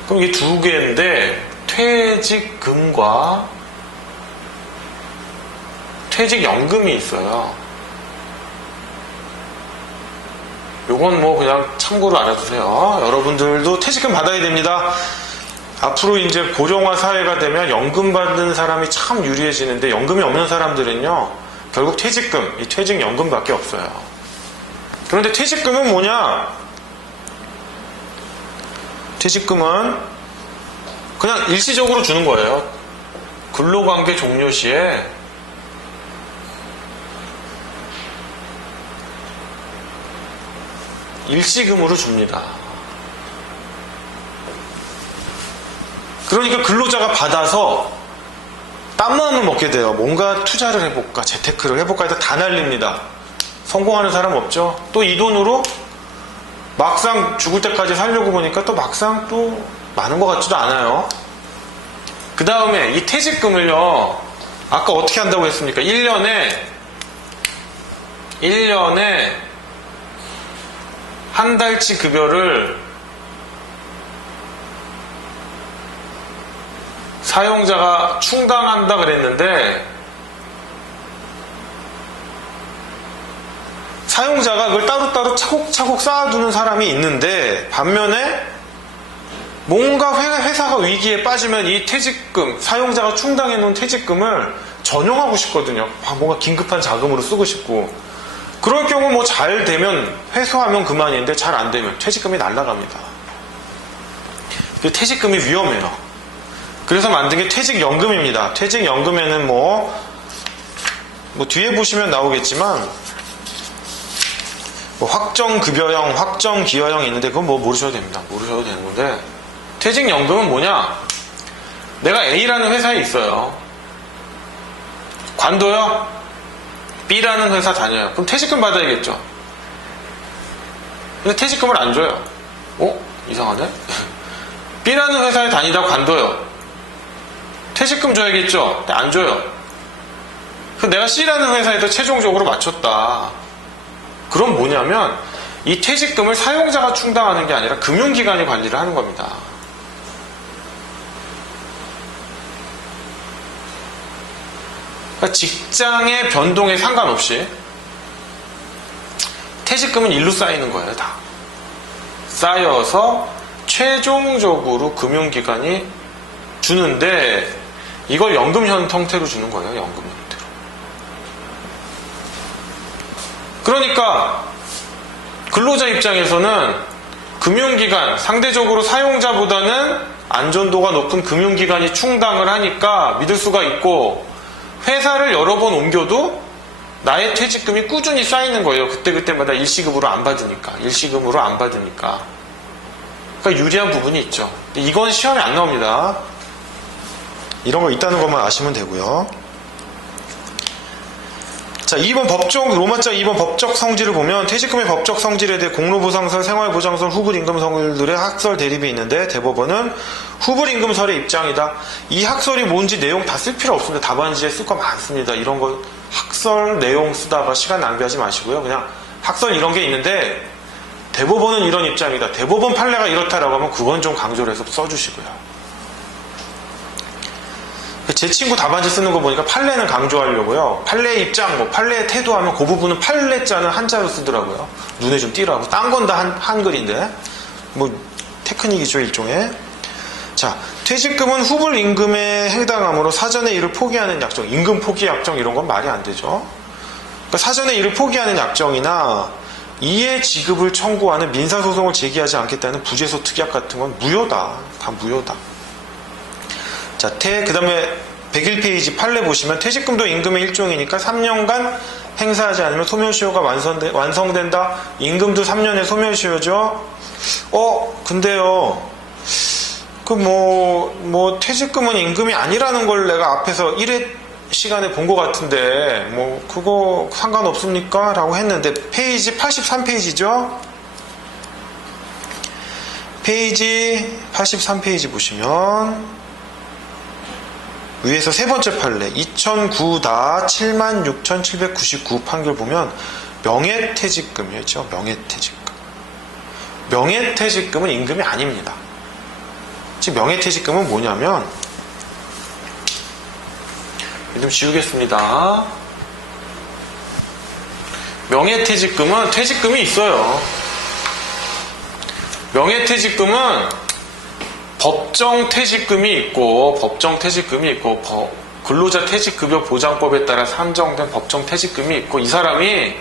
그럼 이게 두 개인데 퇴직금과 퇴직연금이 있어요. 요건 뭐 그냥 참고로 알아두세요. 여러분들도 퇴직금 받아야 됩니다. 앞으로 이제 고령화 사회가 되면 연금 받는 사람이 참 유리해지는데 연금이 없는 사람들은요, 결국 퇴직금, 이 퇴직연금밖에 없어요. 그런데 퇴직금은 뭐냐? 퇴직금은 그냥 일시적으로 주는 거예요. 근로관계 종료 시에 일시금으로 줍니다. 그러니까 근로자가 받아서 딴마음을 먹게 돼요. 뭔가 투자를 해볼까, 재테크를 해볼까 해서 다 날립니다. 성공하는 사람 없죠? 또 이 돈으로 막상 죽을 때까지 살려고 보니까 또 막상 또 많은 것 같지도 않아요. 그 다음에 이 퇴직금을요, 아까 어떻게 한다고 했습니까? 1년에 한 달치 급여를 사용자가 충당한다 그랬는데 사용자가 그걸 따로따로 차곡차곡 쌓아두는 사람이 있는데 반면에 뭔가 회사가 위기에 빠지면 이 퇴직금, 사용자가 충당해 놓은 퇴직금을 전용하고 싶거든요. 뭔가 긴급한 자금으로 쓰고 싶고, 그럴 경우 뭐 잘 되면 회수하면 그만인데 잘 안 되면 퇴직금이 날아갑니다. 퇴직금이 위험해요. 그래서 만든 게 퇴직연금입니다. 퇴직연금에는 뭐 뒤에 보시면 나오겠지만 뭐 확정급여형, 확정기여형이 있는데 그건 뭐 모르셔도 됩니다. 모르셔도 되는 건데, 퇴직연금은 뭐냐? 내가 A라는 회사에 있어요. 관둬요? B라는 회사 다녀요. 그럼 퇴직금 받아야겠죠? 근데 퇴직금을 안 줘요. 이상하네? B라는 회사에 다니다 관둬요. 퇴직금 줘야겠죠? 근데 안 줘요. 그럼 내가 C라는 회사에도 최종적으로 맞췄다. 그럼 뭐냐면 이 퇴직금을 사용자가 충당하는 게 아니라 금융기관이 관리를 하는 겁니다. 그러니까 직장의 변동에 상관없이 퇴직금은 일로 쌓이는 거예요, 다. 쌓여서 최종적으로 금융기관이 주는데 이걸 연금 형태로 주는 거예요, 연금 형태로. 그러니까 근로자 입장에서는 금융기관, 상대적으로 사용자보다는 안전도가 높은 금융기관이 충당을 하니까 믿을 수가 있고, 회사를 여러 번 옮겨도 나의 퇴직금이 꾸준히 쌓이는 거예요. 그때마다 일시금으로 안 받으니까. 그러니까 유리한 부분이 있죠. 이건 시험에 안 나옵니다. 이런 거 있다는 것만 아시면 되고요. 자, 2번 로마자 2번 법적 성질을 보면 퇴직금의 법적 성질에 대해 공로보상설, 생활보장설, 후불임금설들의 학설 대립이 있는데 대법원은 후불임금설의 입장이다. 이 학설이 뭔지 내용 다 쓸 필요 없습니다. 답안지에 쓸 거 많습니다. 이런 거 학설 내용 쓰다가 시간 낭비하지 마시고요. 그냥 학설 이런 게 있는데 대법원은 이런 입장이다. 대법원 판례가 이렇다라고 하면 그건 좀 강조를 해서 써주시고요. 제 친구 답안지 쓰는 거 보니까 판례는 강조하려고요. 판례의 입장, 판례의 태도하면 그 부분은 판례자는 한자로 쓰더라고요. 눈에 좀 띄라고. 딴 건 다 한글인데. 테크닉이죠, 일종의. 자, 퇴직금은 후불 임금에 해당하므로 사전에 이를 포기하는 약정, 임금 포기 약정 이런 건 말이 안 되죠. 그러니까 사전에 이를 포기하는 약정이나 이해 지급을 청구하는 민사소송을 제기하지 않겠다는 부재소 특약 같은 건 무효다. 다 무효다. 자, 그 다음에 101페이지 판례 보시면 퇴직금도 임금의 일종이니까 3년간 행사하지 않으면 소멸시효가 완성된다. 임금도 3년의 소멸시효죠. 근데요, 퇴직금은 임금이 아니라는 걸 내가 앞에서 1회 시간에 본 것 같은데, 그거 상관없습니까? 라고 했는데, 페이지 83페이지죠? 페이지 83페이지 보시면, 위에서 세 번째 판례 2009-76,799 판결 보면 명예퇴직금이었죠. 명예퇴직금은 임금이 아닙니다. 지금 명예퇴직금은 뭐냐면 좀 지우겠습니다. 명예퇴직금은 퇴직금이 있어요. 명예퇴직금은 법정 퇴직금이 있고 근로자 퇴직급여 보장법에 따라 산정된 법정 퇴직금이 있고, 이 사람이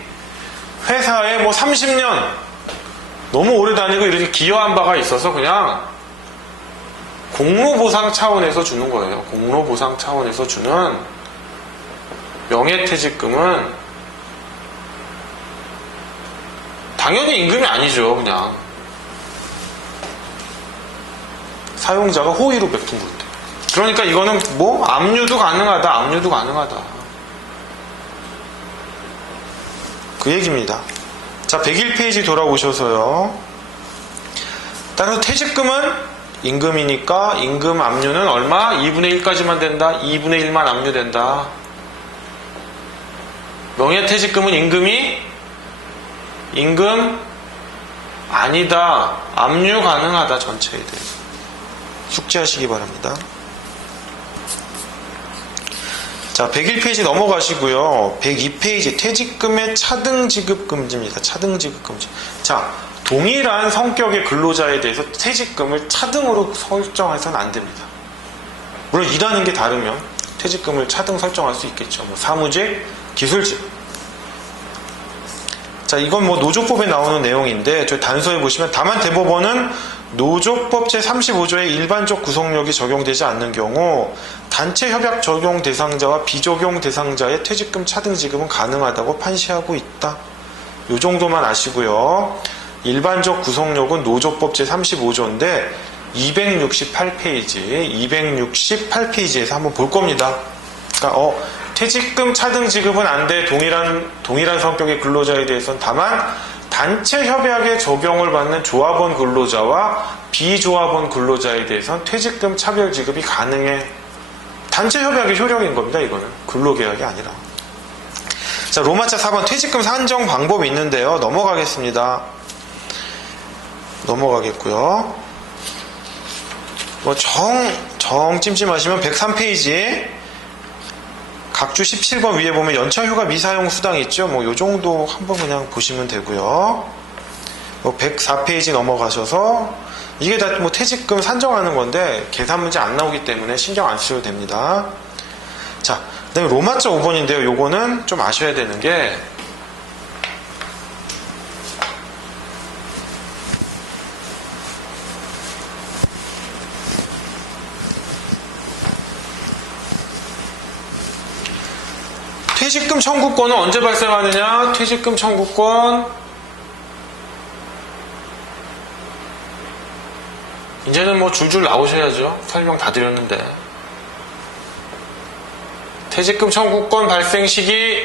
회사에 30년 너무 오래 다니고 이렇게 기여한 바가 있어서 그냥 공로보상 차원에서 주는 거예요. 공로보상 차원에서 주는 명예퇴직금은 당연히 임금이 아니죠. 그냥 사용자가 호의로 베푼 건데. 그러니까 이거는 압류도 가능하다. 그 얘기입니다. 자, 101페이지 돌아오셔서요. 따라서 퇴직금은 임금이니까 임금 압류는 얼마? 2분의 1까지만 된다. 2분의 1만 압류된다. 명예퇴직금은 임금 아니다. 압류 가능하다. 전체에 대해서. 숙지하시기 바랍니다. 자, 101페이지 넘어가시고요. 102페이지 퇴직금의 차등지급금지입니다. 차등지급금지. 자, 동일한 성격의 근로자에 대해서 퇴직금을 차등으로 설정해서는 안 됩니다. 물론 일하는 게 다르면 퇴직금을 차등 설정할 수 있겠죠. 사무직, 기술직. 자, 이건 노조법에 나오는 내용인데 저 단서에 보시면 다만 대법원은 노조법 제35조의 일반적 구성력이 적용되지 않는 경우 단체 협약 적용 대상자와 비적용 대상자의 퇴직금 차등 지급은 가능하다고 판시하고 있다. 이 정도만 아시고요. 일반적 구성력은 노조법 제35조인데 268페이지에서 한번 볼 겁니다. 그러니까 퇴직금 차등 지급은 안 돼. 동일한 성격의 근로자에 대해서는 다만 단체 협약에 적용을 받는 조합원 근로자와 비조합원 근로자에 대해서는 퇴직금 차별 지급이 가능해. 단체 협약이 효력인 겁니다. 이거는 근로계약이 아니라. 자, 로마자 4번 퇴직금 산정 방법이 있는데요. 넘어가겠고요. 정 찜찜하시면 103페이지 각주 17번 위에 보면 연차휴가 미사용 수당 있죠. 뭐 요 정도 한번 그냥 보시면 되고요. 104페이지 넘어가셔서 이게 다 뭐 퇴직금 산정하는 건데 계산 문제 안 나오기 때문에 신경 안 쓰셔도 됩니다. 자, 그다음에 로마자 5번인데요. 요거는 좀 아셔야 되는 게 퇴직금 청구권은 언제 발생하느냐? 퇴직금 청구권 이제는 뭐 줄줄 나오셔야죠. 설명 다 드렸는데. 퇴직금 청구권 발생 시기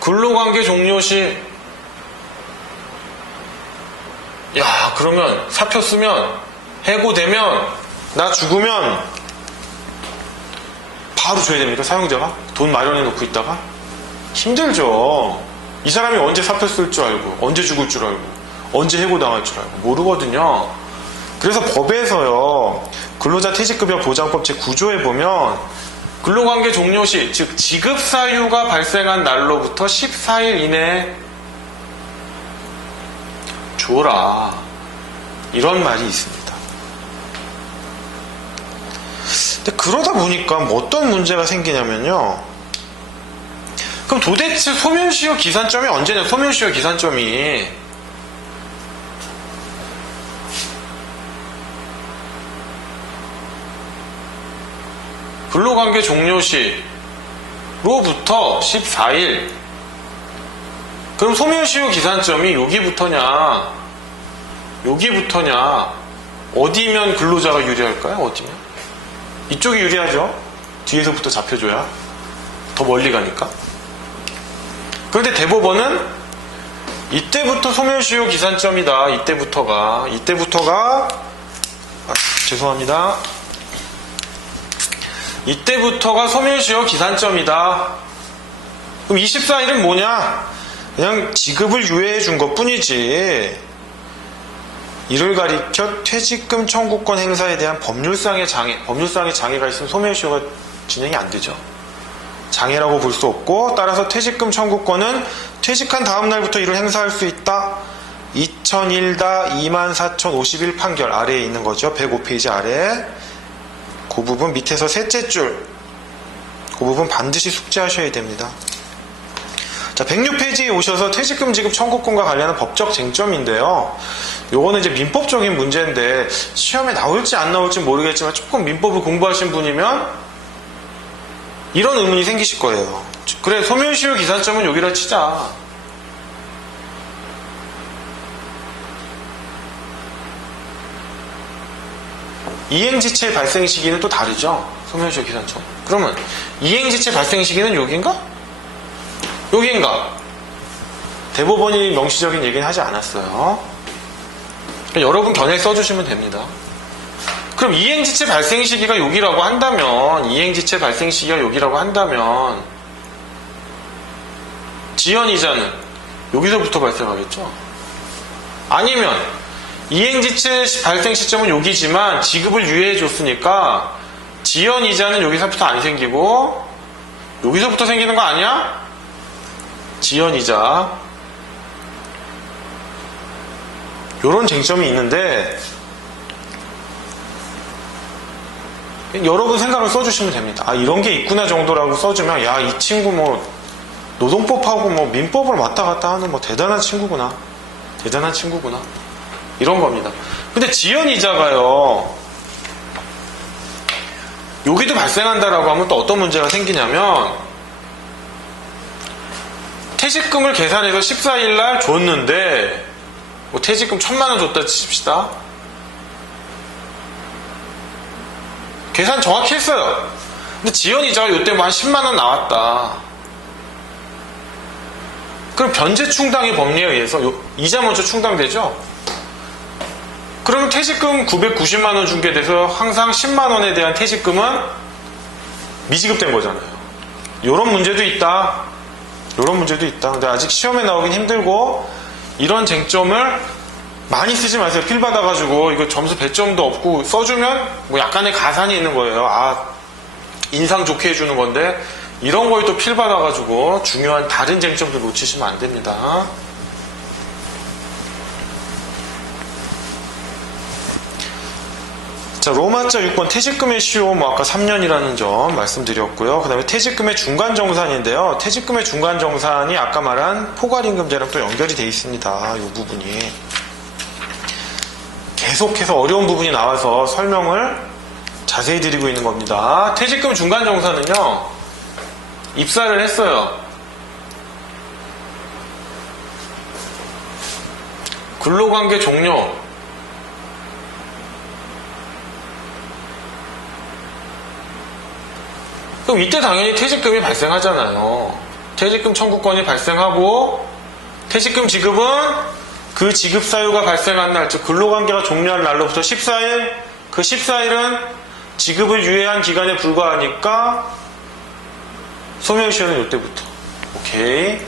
근로관계 종료 시. 야, 그러면 사표 쓰면 해고되면 나 죽으면 바로 줘야 됩니까? 사용자가? 돈 마련해 놓고 있다가? 힘들죠. 이 사람이 언제 사표 쓸 줄 알고, 언제 죽을 줄 알고, 언제 해고당할 줄 알고, 모르거든요. 그래서 법에서요, 근로자 퇴직급여 보장법 제9조에 보면, 근로관계 종료 시, 즉, 지급사유가 발생한 날로부터 14일 이내에 줘라. 이런 말이 있습니다. 근데 그러다 보니까 뭐 어떤 문제가 생기냐면요. 그럼 도대체 소멸시효 기산점이 언제냐? 소멸시효 기산점이 근로관계 종료 시로부터 14일. 그럼 소멸시효 기산점이 여기부터냐? 여기부터냐? 어디면 근로자가 유리할까요? 어디면? 이쪽이 유리하죠. 뒤에서부터 잡혀줘야 더 멀리 가니까. 그런데 대법원은 이때부터 소멸시효 기산점이다. 이때부터가 죄송합니다. 이때부터가 소멸시효 기산점이다. 그럼 24일은 뭐냐? 그냥 지급을 유예해 준 것 뿐이지. 이를 가리켜 퇴직금 청구권 행사에 대한 법률상의 장애가 있으면 소멸시효가 진행이 안 되죠. 장애라고 볼 수 없고, 따라서 퇴직금 청구권은 퇴직한 다음 날부터 이를 행사할 수 있다. 2001-24,051 판결 아래에 있는 거죠. 105페이지 아래. 그 부분 밑에서 셋째 줄. 그 부분 반드시 숙지하셔야 됩니다. 자, 106페이지에 오셔서 퇴직금 지급 청구권과 관련한 법적 쟁점인데요. 요거는 이제 민법적인 문제인데 시험에 나올지 안 나올지 모르겠지만 조금 민법을 공부하신 분이면 이런 의문이 생기실 거예요. 그래, 소멸시효 기산점은 여기라 치자. 이행지체 발생 시기는 또 다르죠. 소멸시효 기산점. 그러면 이행지체 발생 시기는 여긴가? 여긴가? 대법원이 명시적인 얘기는 하지 않았어요. 여러분 견해 써주시면 됩니다. 그럼 이행지체 발생 시기가 여기라고 한다면, 지연이자는 여기서부터 발생하겠죠? 아니면 이행지체 발생 시점은 여기지만 지급을 유예해 줬으니까 지연이자는 여기서부터 안 생기고 여기서부터 생기는 거 아니야? 지연이자. 요런 쟁점이 있는데 여러분 생각을 써주시면 됩니다. 아, 이런 게 있구나 정도라고 써주면, 야, 이 친구 뭐 노동법하고 뭐 민법을 왔다 갔다 하는 뭐 대단한 친구구나 이런 겁니다. 근데 지연이자가요, 여기도 발생한다라고 하면 또 어떤 문제가 생기냐면, 퇴직금을 계산해서 14일날 줬는데 뭐 퇴직금 1,000만원 줬다 칩시다. 계산 정확히 했어요. 근데 지연이자가 요때 뭐 한 10만원 나왔다. 그럼 변제 충당의 법리에 의해서 이자 먼저 충당되죠? 그러면 퇴직금 990만원 준 게 돼서 항상 10만원에 대한 퇴직금은 미지급된 거잖아요. 요런 문제도 있다. 근데 아직 시험에 나오긴 힘들고, 이런 쟁점을 많이 쓰지 마세요. 필 받아가지고 이거 점수 100점도 없고 써주면 뭐 약간의 가산이 있는 거예요. 아, 인상 좋게 해주는 건데 이런 거에 또 필 받아가지고 중요한 다른 쟁점도 놓치시면 안 됩니다. 자, 로마자 6번 퇴직금의 시효 아까 3년이라는 점 말씀드렸고요. 그 다음에 퇴직금의 중간정산인데요. 퇴직금의 중간정산이 아까 말한 포괄임금제랑 또 연결이 돼 있습니다. 이 부분이. 계속해서 어려운 부분이 나와서 설명을 자세히 드리고 있는 겁니다. 퇴직금 중간정산은요. 입사를 했어요. 근로관계 종료. 그럼 이때 당연히 퇴직금이 발생하잖아요. 퇴직금 청구권이 발생하고 퇴직금 지급은 그 지급 사유가 발생한 날, 즉 근로관계가 종료한 날로부터 14일, 그 14일은 지급을 유예한 기간에 불과하니까 소멸시효는 이때부터. 오케이.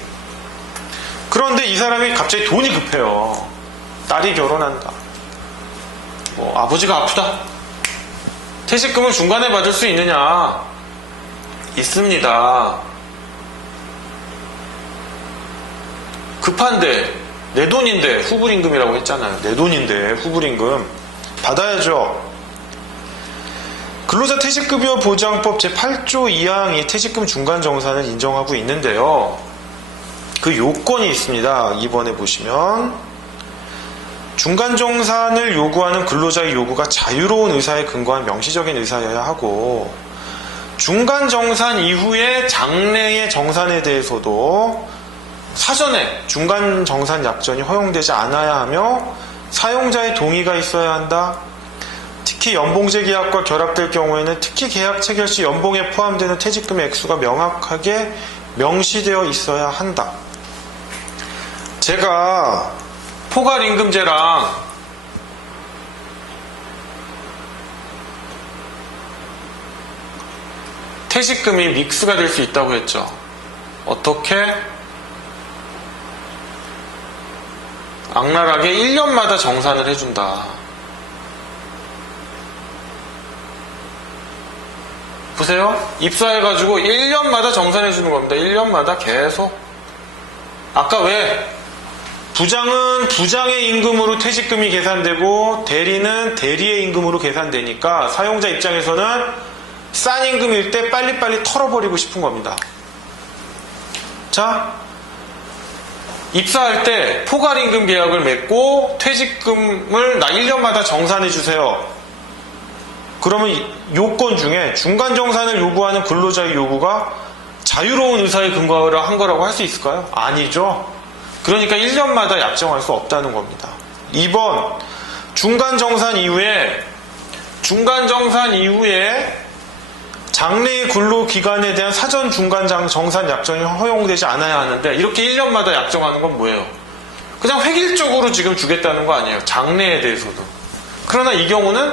그런데 이 사람이 갑자기 돈이 급해요. 딸이 결혼한다. 아버지가 아프다. 퇴직금을 중간에 받을 수 있느냐? 있습니다. 급한데 내 돈인데 후불임금이라고 했잖아요. 내 돈인데 후불임금 받아야죠. 근로자 퇴직급여 보장법 제8조 2항이 퇴직금 중간정산을 인정하고 있는데요. 그 요건이 있습니다. 2번에 보시면 중간정산을 요구하는 근로자의 요구가 자유로운 의사에 근거한 명시적인 의사여야 하고 중간정산 이후에 장래의 정산에 대해서도 사전에 중간정산 약정이 허용되지 않아야 하며 사용자의 동의가 있어야 한다. 특히 연봉제 계약과 결합될 경우에는 특히 계약 체결 시 연봉에 포함되는 퇴직금의 액수가 명확하게 명시되어 있어야 한다. 제가 포괄임금제랑 퇴직금이 믹스가 될 수 있다고 했죠. 어떻게? 악랄하게 1년마다 정산을 해준다. 보세요. 입사해가지고 1년마다 정산해주는 겁니다. 1년마다 계속. 아까 왜? 부장은 부장의 임금으로 퇴직금이 계산되고 대리는 대리의 임금으로 계산되니까 사용자 입장에서는 싼 임금일 때 빨리빨리 털어버리고 싶은 겁니다. 자, 입사할 때 포괄임금 계약을 맺고 퇴직금을 나 1년마다 정산해주세요. 그러면 요건 중에 중간정산을 요구하는 근로자의 요구가 자유로운 의사에 근거를 한 거라고 할 수 있을까요? 아니죠. 그러니까 1년마다 약정할 수 없다는 겁니다. 2번, 중간정산 이후에 장래의 근로기간에 대한 사전 중간정산 약정이 허용되지 않아야 하는데 이렇게 1년마다 약정하는 건 뭐예요? 그냥 획일적으로 지금 주겠다는 거 아니에요. 장래에 대해서도. 그러나 이 경우는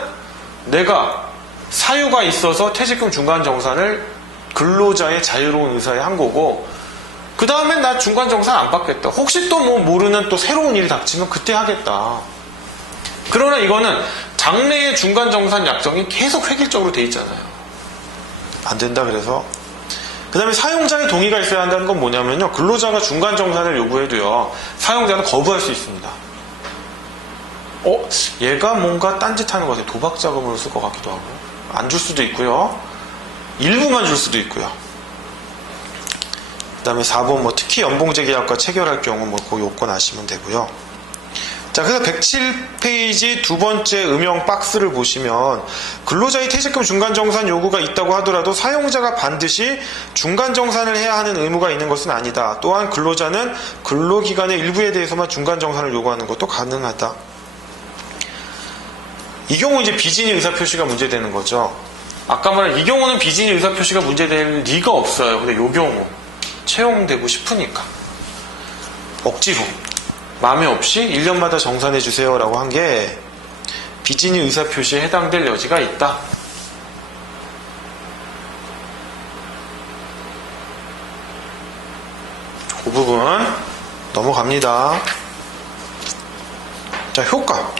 내가 사유가 있어서 퇴직금 중간정산을 근로자의 자유로운 의사에 한 거고 그 다음엔 나 중간정산 안 받겠다. 혹시 또 모르는 또 새로운 일이 닥치면 그때 하겠다. 그러나 이거는 장래의 중간정산 약정이 계속 획일적으로 돼 있잖아요. 안 된다 그래서. 그 다음에 사용자의 동의가 있어야 한다는 건 뭐냐면요. 근로자가 중간정산을 요구해도요. 사용자는 거부할 수 있습니다. 얘가 뭔가 딴짓하는 것 같아요. 도박자금으로 쓸 것 같기도 하고. 안 줄 수도 있고요. 일부만 줄 수도 있고요. 그 다음에 4번 특히 연봉제 계약과 체결할 경우 그 요건 아시면 되고요. 자, 그래서 107페이지 두 번째 음영 박스를 보시면 근로자의 퇴직금 중간정산 요구가 있다고 하더라도 사용자가 반드시 중간정산을 해야 하는 의무가 있는 것은 아니다. 또한 근로자는 근로기간의 일부에 대해서만 중간정산을 요구하는 것도 가능하다. 이 경우 이제 비진의 의사표시가 문제되는 거죠. 아까 말한 이 경우는 비진의 의사표시가 문제될 리가 없어요. 근데 이 경우 채용되고 싶으니까 억지로 마음에 없이 1년마다 정산해주세요 라고 한 게 비진의 의사표시에 해당될 여지가 있다. 그 부분 넘어갑니다. 자, 효과.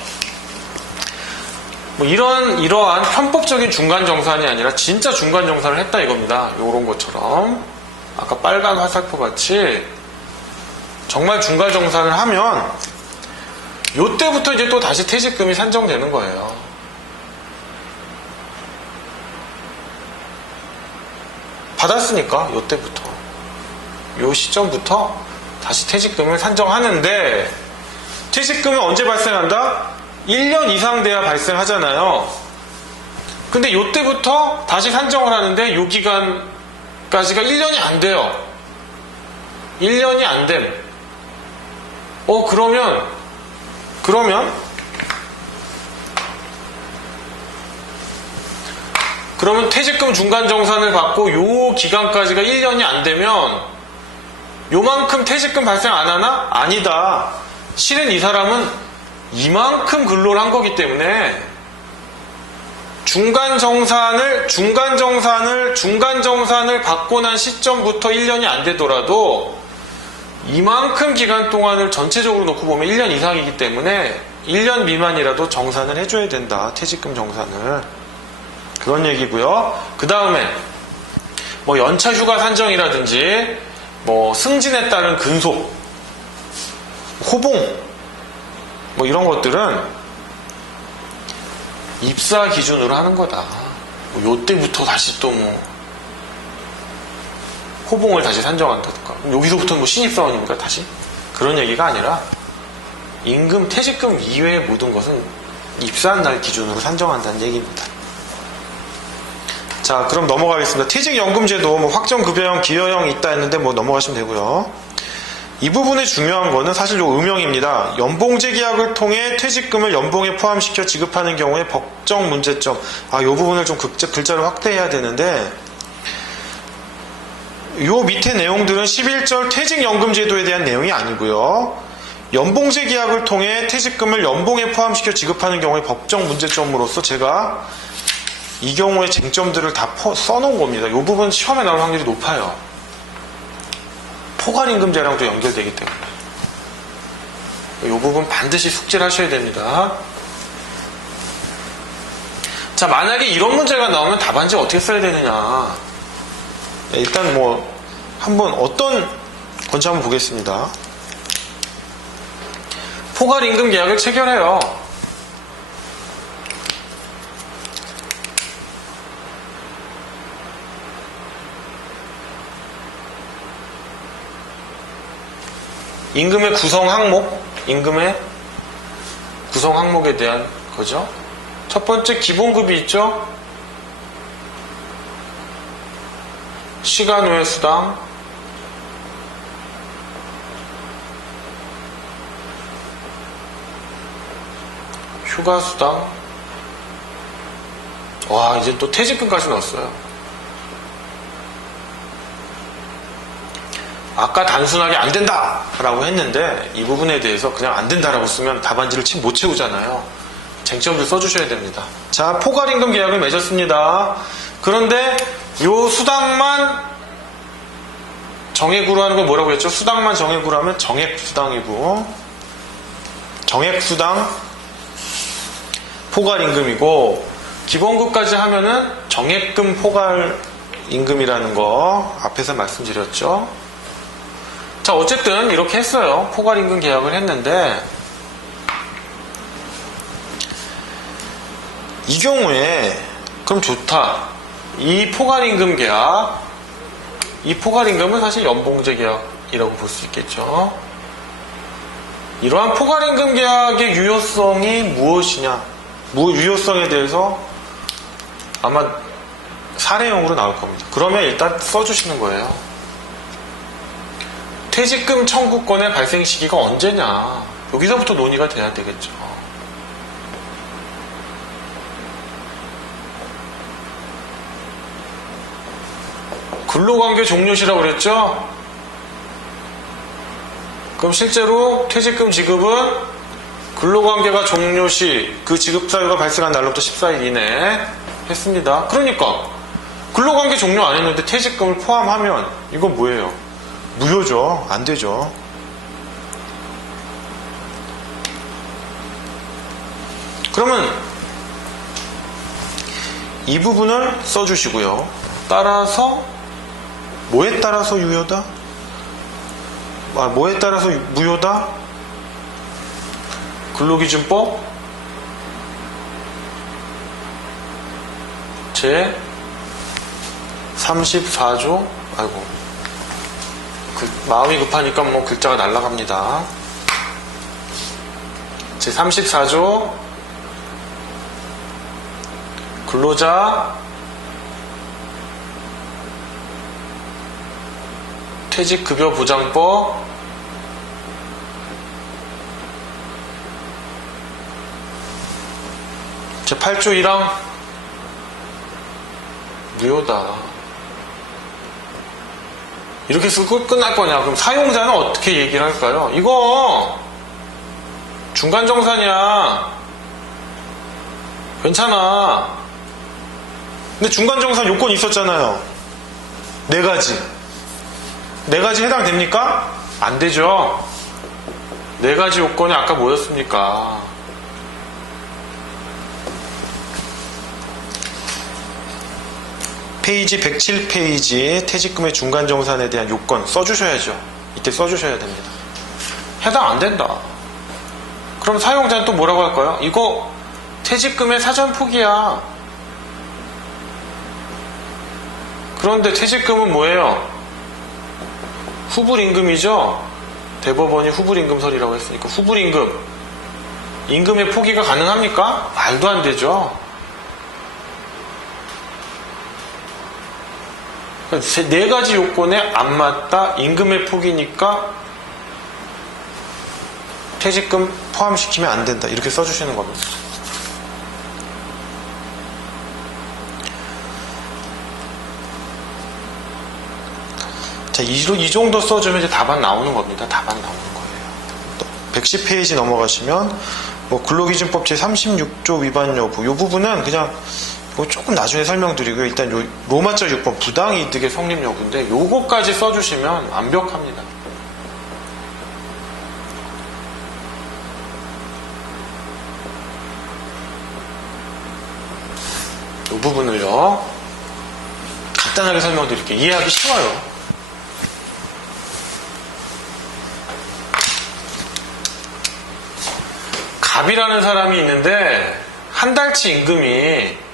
뭐 이러한 편법적인 중간정산이 아니라 진짜 중간정산을 했다 이겁니다. 요런 것처럼 아까 빨간 화살표 같이 정말 중간정산을 하면 요때부터 이제 또 다시 퇴직금이 산정되는 거예요. 받았으니까 요때부터 요 시점부터 다시 퇴직금을 산정하는데 퇴직금이 언제 발생한다? 1년 이상 돼야 발생하잖아요. 근데 요때부터 다시 산정을 하는데 요 기간까지가 1년이 안 돼요. 1년이 안 됨. 그러면 퇴직금 중간정산을 받고 요 기간까지가 1년이 안 되면 요만큼 퇴직금 발생 안 하나? 아니다. 실은 이 사람은 이만큼 근로를 한 거기 때문에 중간정산을 받고 난 시점부터 1년이 안 되더라도 이만큼 기간 동안을 전체적으로 놓고 보면 1년 이상이기 때문에 1년 미만이라도 정산을 해줘야 된다. 퇴직금 정산을. 그런 얘기고요. 그 다음에 뭐 연차 휴가 산정이라든지 뭐 승진에 따른 근속, 호봉 뭐 이런 것들은 입사 기준으로 하는 거다. 뭐 요때부터 다시 또 뭐 호봉을 다시 산정한다든가 여기서부터 뭐 신입사원입니까 다시? 그런 얘기가 아니라 임금, 퇴직금 이외의 모든 것은 입사한 날 기준으로 산정한다는 얘기입니다. 자, 그럼 넘어가겠습니다. 퇴직연금제도 뭐 확정급여형, 기여형 있다 했는데 뭐 넘어가시면 되고요. 이 부분에 중요한 거는 사실 요 음영입니다. 연봉제 계약을 통해 퇴직금을 연봉에 포함시켜 지급하는 경우에 법정 문제점. 요 부분을 좀 글자를 확대해야 되는데 요 밑에 내용들은 11절 퇴직연금제도에 대한 내용이 아니고요. 연봉제 계약을 통해 퇴직금을 연봉에 포함시켜 지급하는 경우에 법정 문제점으로서 제가 이 경우의 쟁점들을 다 써놓은 겁니다. 이 부분 시험에 나올 확률이 높아요. 포괄임금제랑도 연결되기 때문에 이 부분 반드시 숙지를 하셔야 됩니다. 자, 만약에 이런 문제가 나오면 답안지 어떻게 써야 되느냐. 일단 뭐 한번 어떤 건지 한번 보겠습니다. 포괄임금 계약을 체결해요. 임금의 구성 항목에 대한 거죠. 첫 번째 기본급이 있죠. 시간 외 수당, 휴가 수당. 와, 이제 또 퇴직금까지 넣었어요. 아까 단순하게 안 된다! 라고 했는데 이 부분에 대해서 그냥 안 된다라고 쓰면 답안지를 못 채우잖아요. 쟁점을 써주셔야 됩니다. 자, 포괄임금 계약을 맺었습니다. 그런데 요 수당만 정액으로 하는 걸 뭐라고 했죠? 수당만 정액으로 하면 정액수당이고 정액수당 포괄임금이고 기본급까지 하면은 정액금 포괄임금이라는 거 앞에서 말씀드렸죠. 자, 어쨌든 이렇게 했어요. 포괄임금 계약을 했는데 이 경우에 그럼 좋다. 이 포괄임금 계약, 이 포괄임금은 사실 연봉제 계약이라고 볼 수 있겠죠. 이러한 포괄임금 계약의 유효성이 무엇이냐, 유효성에 대해서 아마 사례형으로 나올 겁니다. 그러면 일단 써주시는 거예요. 퇴직금 청구권의 발생 시기가 언제냐, 여기서부터 논의가 돼야 되겠죠. 근로관계 종료시라고 그랬죠? 그럼 실제로 퇴직금 지급은 근로관계가 종료시, 그 지급 사유가 발생한 날로부터 14일 이내 했습니다. 그러니까 근로관계 종료 안 했는데 퇴직금을 포함하면 이건 뭐예요? 무효죠. 안 되죠. 그러면 이 부분을 써주시고요. 따라서 뭐에 따라서 유효다? 뭐에 따라서 무효다? 근로기준법 제 34조 아이고 마음이 급하니까 뭐 글자가 날아갑니다. 제 34조 근로자 퇴직급여보장법 제 8조 1항 무효다. 이렇게 쓰고 끝날 거냐? 그럼 사용자는 어떻게 얘기를 할까요? 이거 중간정산이야. 괜찮아. 근데 중간정산 요건이 있었잖아요. 4가지. 4가지 해당됩니까? 안 되죠. 4가지 요건이 아까 뭐였습니까? 페이지 107페이지 퇴직금의 중간정산에 대한 요건 써주셔야죠. 이때 써주셔야 됩니다. 해당 안 된다. 그럼 사용자는 또 뭐라고 할까요? 이거 퇴직금의 사전 포기야. 그런데 퇴직금은 뭐예요? 후불임금이죠. 대법원이 후불임금설이라고 했으니까 후불임금. 임금의 포기가 가능합니까? 말도 안 되죠. 4가지 요건에 안 맞다. 임금의 포기니까 퇴직금 포함시키면 안 된다. 이렇게 써주시는 겁니다. 자, 이 정도 써주면 이제 답안 나오는 겁니다. 답안 나오는 거예요. 110페이지 넘어가시면 근로기준법 제36조 위반 여부 이 부분은 그냥 조금 나중에 설명드리고요. 일단 요 로마자 6번 부당이득의 성립 여부인데 요거까지 써주시면 완벽합니다. 요 부분을요 간단하게 설명드릴게요. 이해하기 쉬워요. 갑이라는 사람이 있는데 한 달치 임금이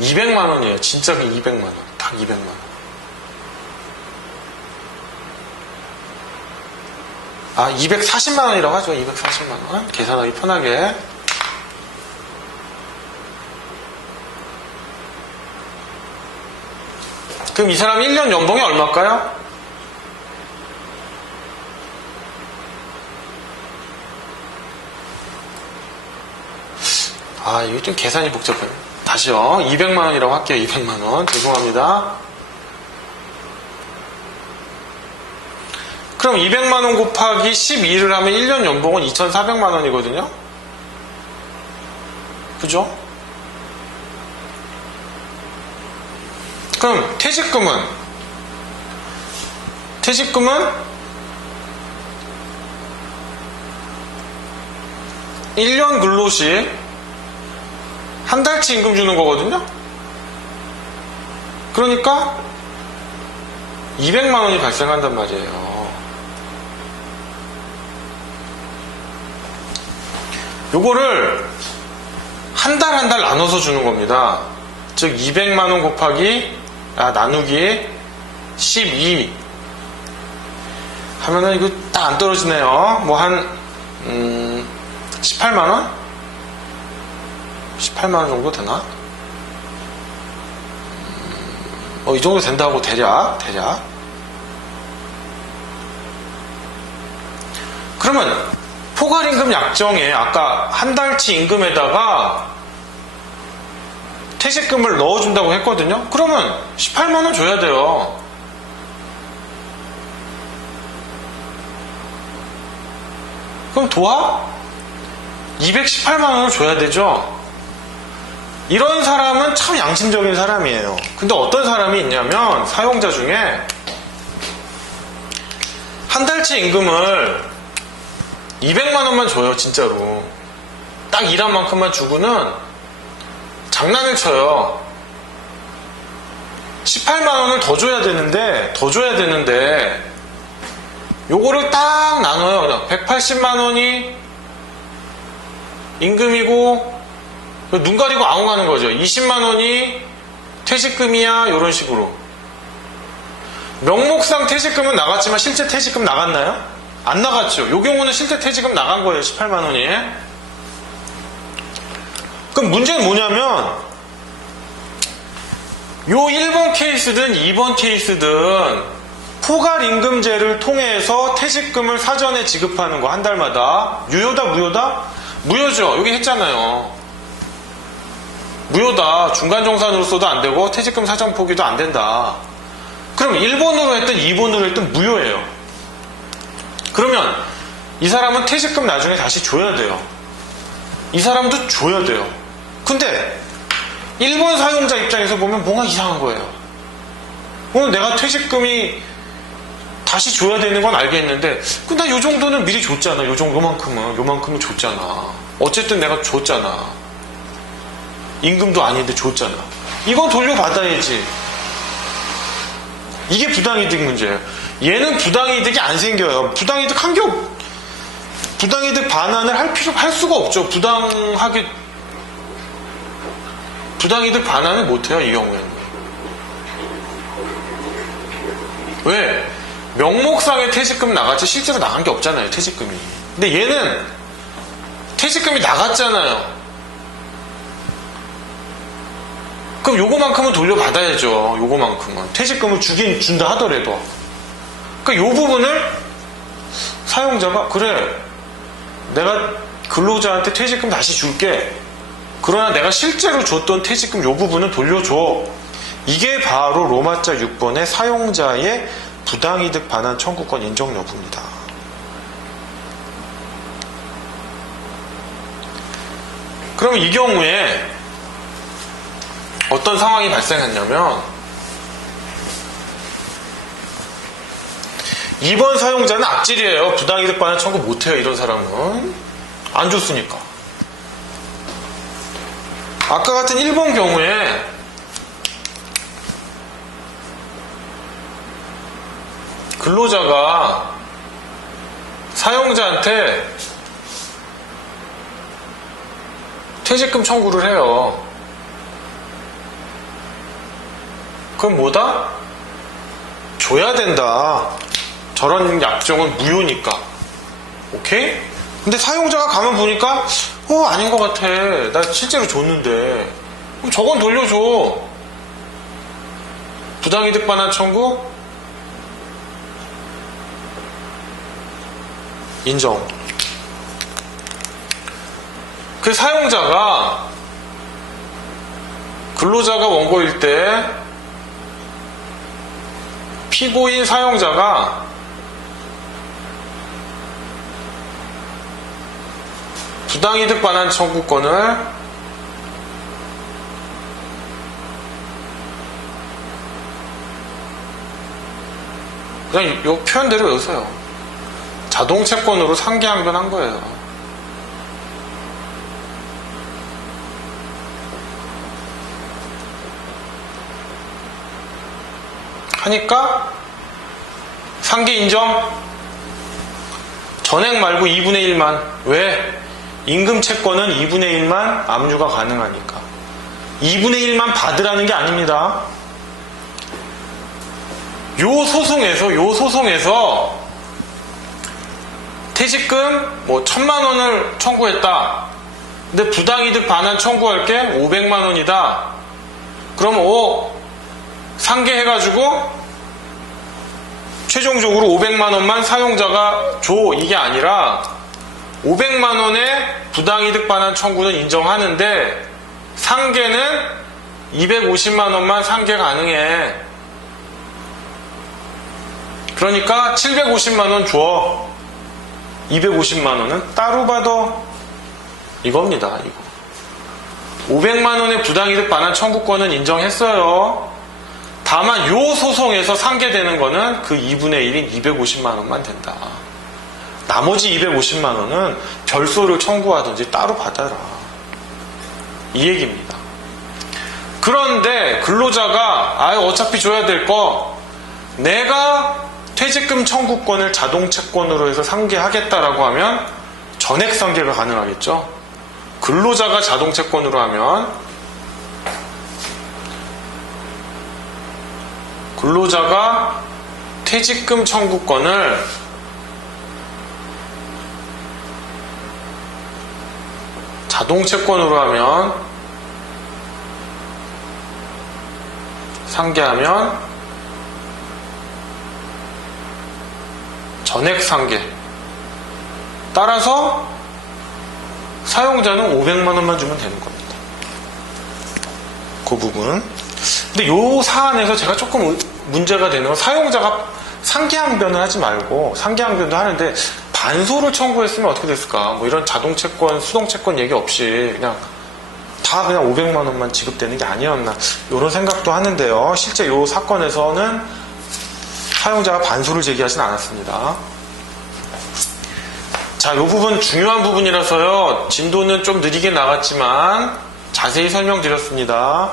200만 원이에요. 진짜 200만 원. 딱 200만 원. 아, 240만 원이라고 하죠. 240만 원. 계산하기 편하게. 그럼 이 사람 1년 연봉이 얼마일까요? 아, 이거 좀 계산이 복잡해요. 다시요. 200만원이라고 할게요. 200만원. 죄송합니다. 그럼 200만원 곱하기 12를 하면 1년 연봉은 2,400만원이거든요. 그죠? 그럼 퇴직금은 1년 근로시 한 달치 임금 주는 거거든요. 그러니까 200만 원이 발생한단 말이에요. 요거를 한 달 한 달 나눠서 주는 겁니다. 즉 200만 원 곱하기 나누기 12 하면은 이거 딱 안 떨어지네요. 뭐 한 18만 원? 18만원 정도 되나? 이 정도 된다고 대략. 그러면 포괄임금 약정에 아까 한 달치 임금에다가 퇴직금을 넣어준다고 했거든요. 그러면 18만원 줘야 돼요. 그럼 도합 218만원을 줘야 되죠. 이런 사람은 참 양심적인 사람이에요. 근데 어떤 사람이 있냐면 사용자 중에 한 달치 임금을 200만 원만 줘요. 진짜로 딱 일한 만큼만 주고는 장난을 쳐요. 18만 원을 더 줘야 되는데 요거를 딱 나눠요. 180만 원이 임금이고 눈 가리고 아웅하는 거죠. 20만 원이 퇴직금이야. 이런 식으로. 명목상 퇴직금은 나갔지만 실제 퇴직금 나갔나요? 안 나갔죠. 요 경우는 실제 퇴직금 나간 거예요. 18만 원이. 그럼 문제는 뭐냐면 요 1번 케이스든 2번 케이스든 포괄임금제를 통해서 퇴직금을 사전에 지급하는 거 한 달마다 유효다 무효다? 무효죠. 여기 했잖아요. 무효다. 중간정산으로서도 안 되고 퇴직금 사전 포기도 안 된다. 그럼 1번으로 했든 2번으로 했든 무효예요. 그러면 이 사람은 퇴직금 나중에 다시 줘야 돼요. 이 사람도 줘야 돼요. 근데 1번 사용자 입장에서 보면 뭔가 이상한 거예요. 오늘 내가 퇴직금이 다시 줘야 되는 건 알겠는데 나 요 정도는 미리 줬잖아. 요만큼은 줬잖아. 어쨌든 내가 줬잖아. 임금도 아닌데 줬잖아. 이건 돌려받아야지. 이게 부당이득 문제예요. 얘는 부당이득이 안 생겨요. 부당이득 반환을 할 수가 없죠. 부당이득 반환을 못해요. 이 경우에는. 왜? 명목상의 퇴직금 나갔지 실제로 나간 게 없잖아요. 퇴직금이. 근데 얘는 퇴직금이 나갔잖아요. 그럼 요거만큼은 돌려받아야죠. 요거만큼은. 퇴직금을 준다 하더라도. 그러니까 요 부분을 사용자가 그래 내가 근로자한테 퇴직금 다시 줄게. 그러나 내가 실제로 줬던 퇴직금 요 부분은 돌려줘. 이게 바로 로마자 6번의 사용자의 부당이득 반환 청구권 인정 여부입니다. 그럼 이 경우에 어떤 상황이 발생했냐면 2번 사용자는 악질이에요. 부당이득 반환 청구 못해요. 이런 사람은 안 줬으니까. 아까 같은 1번 경우에 근로자가 사용자한테 퇴직금 청구를 해요. 그럼 뭐다? 줘야 된다. 저런 약정은 무효니까. 오케이? 근데 사용자가 가만 보니까 아닌 것 같아. 나 실제로 줬는데. 그럼 저건 돌려줘. 부당이득 반환 청구 인정. 그 사용자가 근로자가 원고일 때 피고인 사용자가 부당이득 반환 청구권을 그냥 이 표현대로 외우세요. 자동채권으로 상계항변한 거예요. 하니까 상계 인정. 전액 말고 2분의 1만. 왜? 임금 채권은 2분의 1만 압류가 가능하니까. 2분의 1만 받으라는 게 아닙니다. 요 소송에서 퇴직금 1,000만 원을 청구했다. 근데 부당이득 반환 청구할 게 500만 원이다. 그럼 상계해가지고 최종적으로 500만 원만 사용자가 줘. 이게 아니라 500만 원의 부당이득 반환 청구는 인정하는데 상계는 250만 원만 상계 가능해. 그러니까 750만 원 줘. 250만 원은 따로 받아. 이겁니다. 이거. 500만 원의 부당이득 반환 청구권은 인정했어요. 다만 요 소송에서 상계되는 거는 그 2분의 1인 250만 원만 된다. 나머지 250만 원은 별소를 청구하든지 따로 받아라. 이 얘기입니다. 그런데 근로자가 어차피 줘야 될 거 내가 퇴직금 청구권을 자동채권으로 해서 상계하겠다라고 하면 전액 상계가 가능하겠죠. 근로자가 자동채권으로 하면 근로자가 퇴직금 청구권을 자동채권으로 하면 상계하면 전액 상계. 따라서 사용자는 500만 원만 주면 되는 겁니다. 그 부분. 근데 요 사안에서 제가 조금 문제가 되는 건 사용자가 상계항변을 하지 말고 상계항변도 하는데 반소를 청구했으면 어떻게 됐을까? 뭐 이런 자동채권, 수동채권 얘기 없이 그냥 다 그냥 500만 원만 지급되는 게 아니었나 이런 생각도 하는데요. 실제 요 사건에서는 사용자가 반소를 제기하진 않았습니다. 자, 요 부분 중요한 부분이라서요. 진도는 좀 느리게 나갔지만 자세히 설명드렸습니다.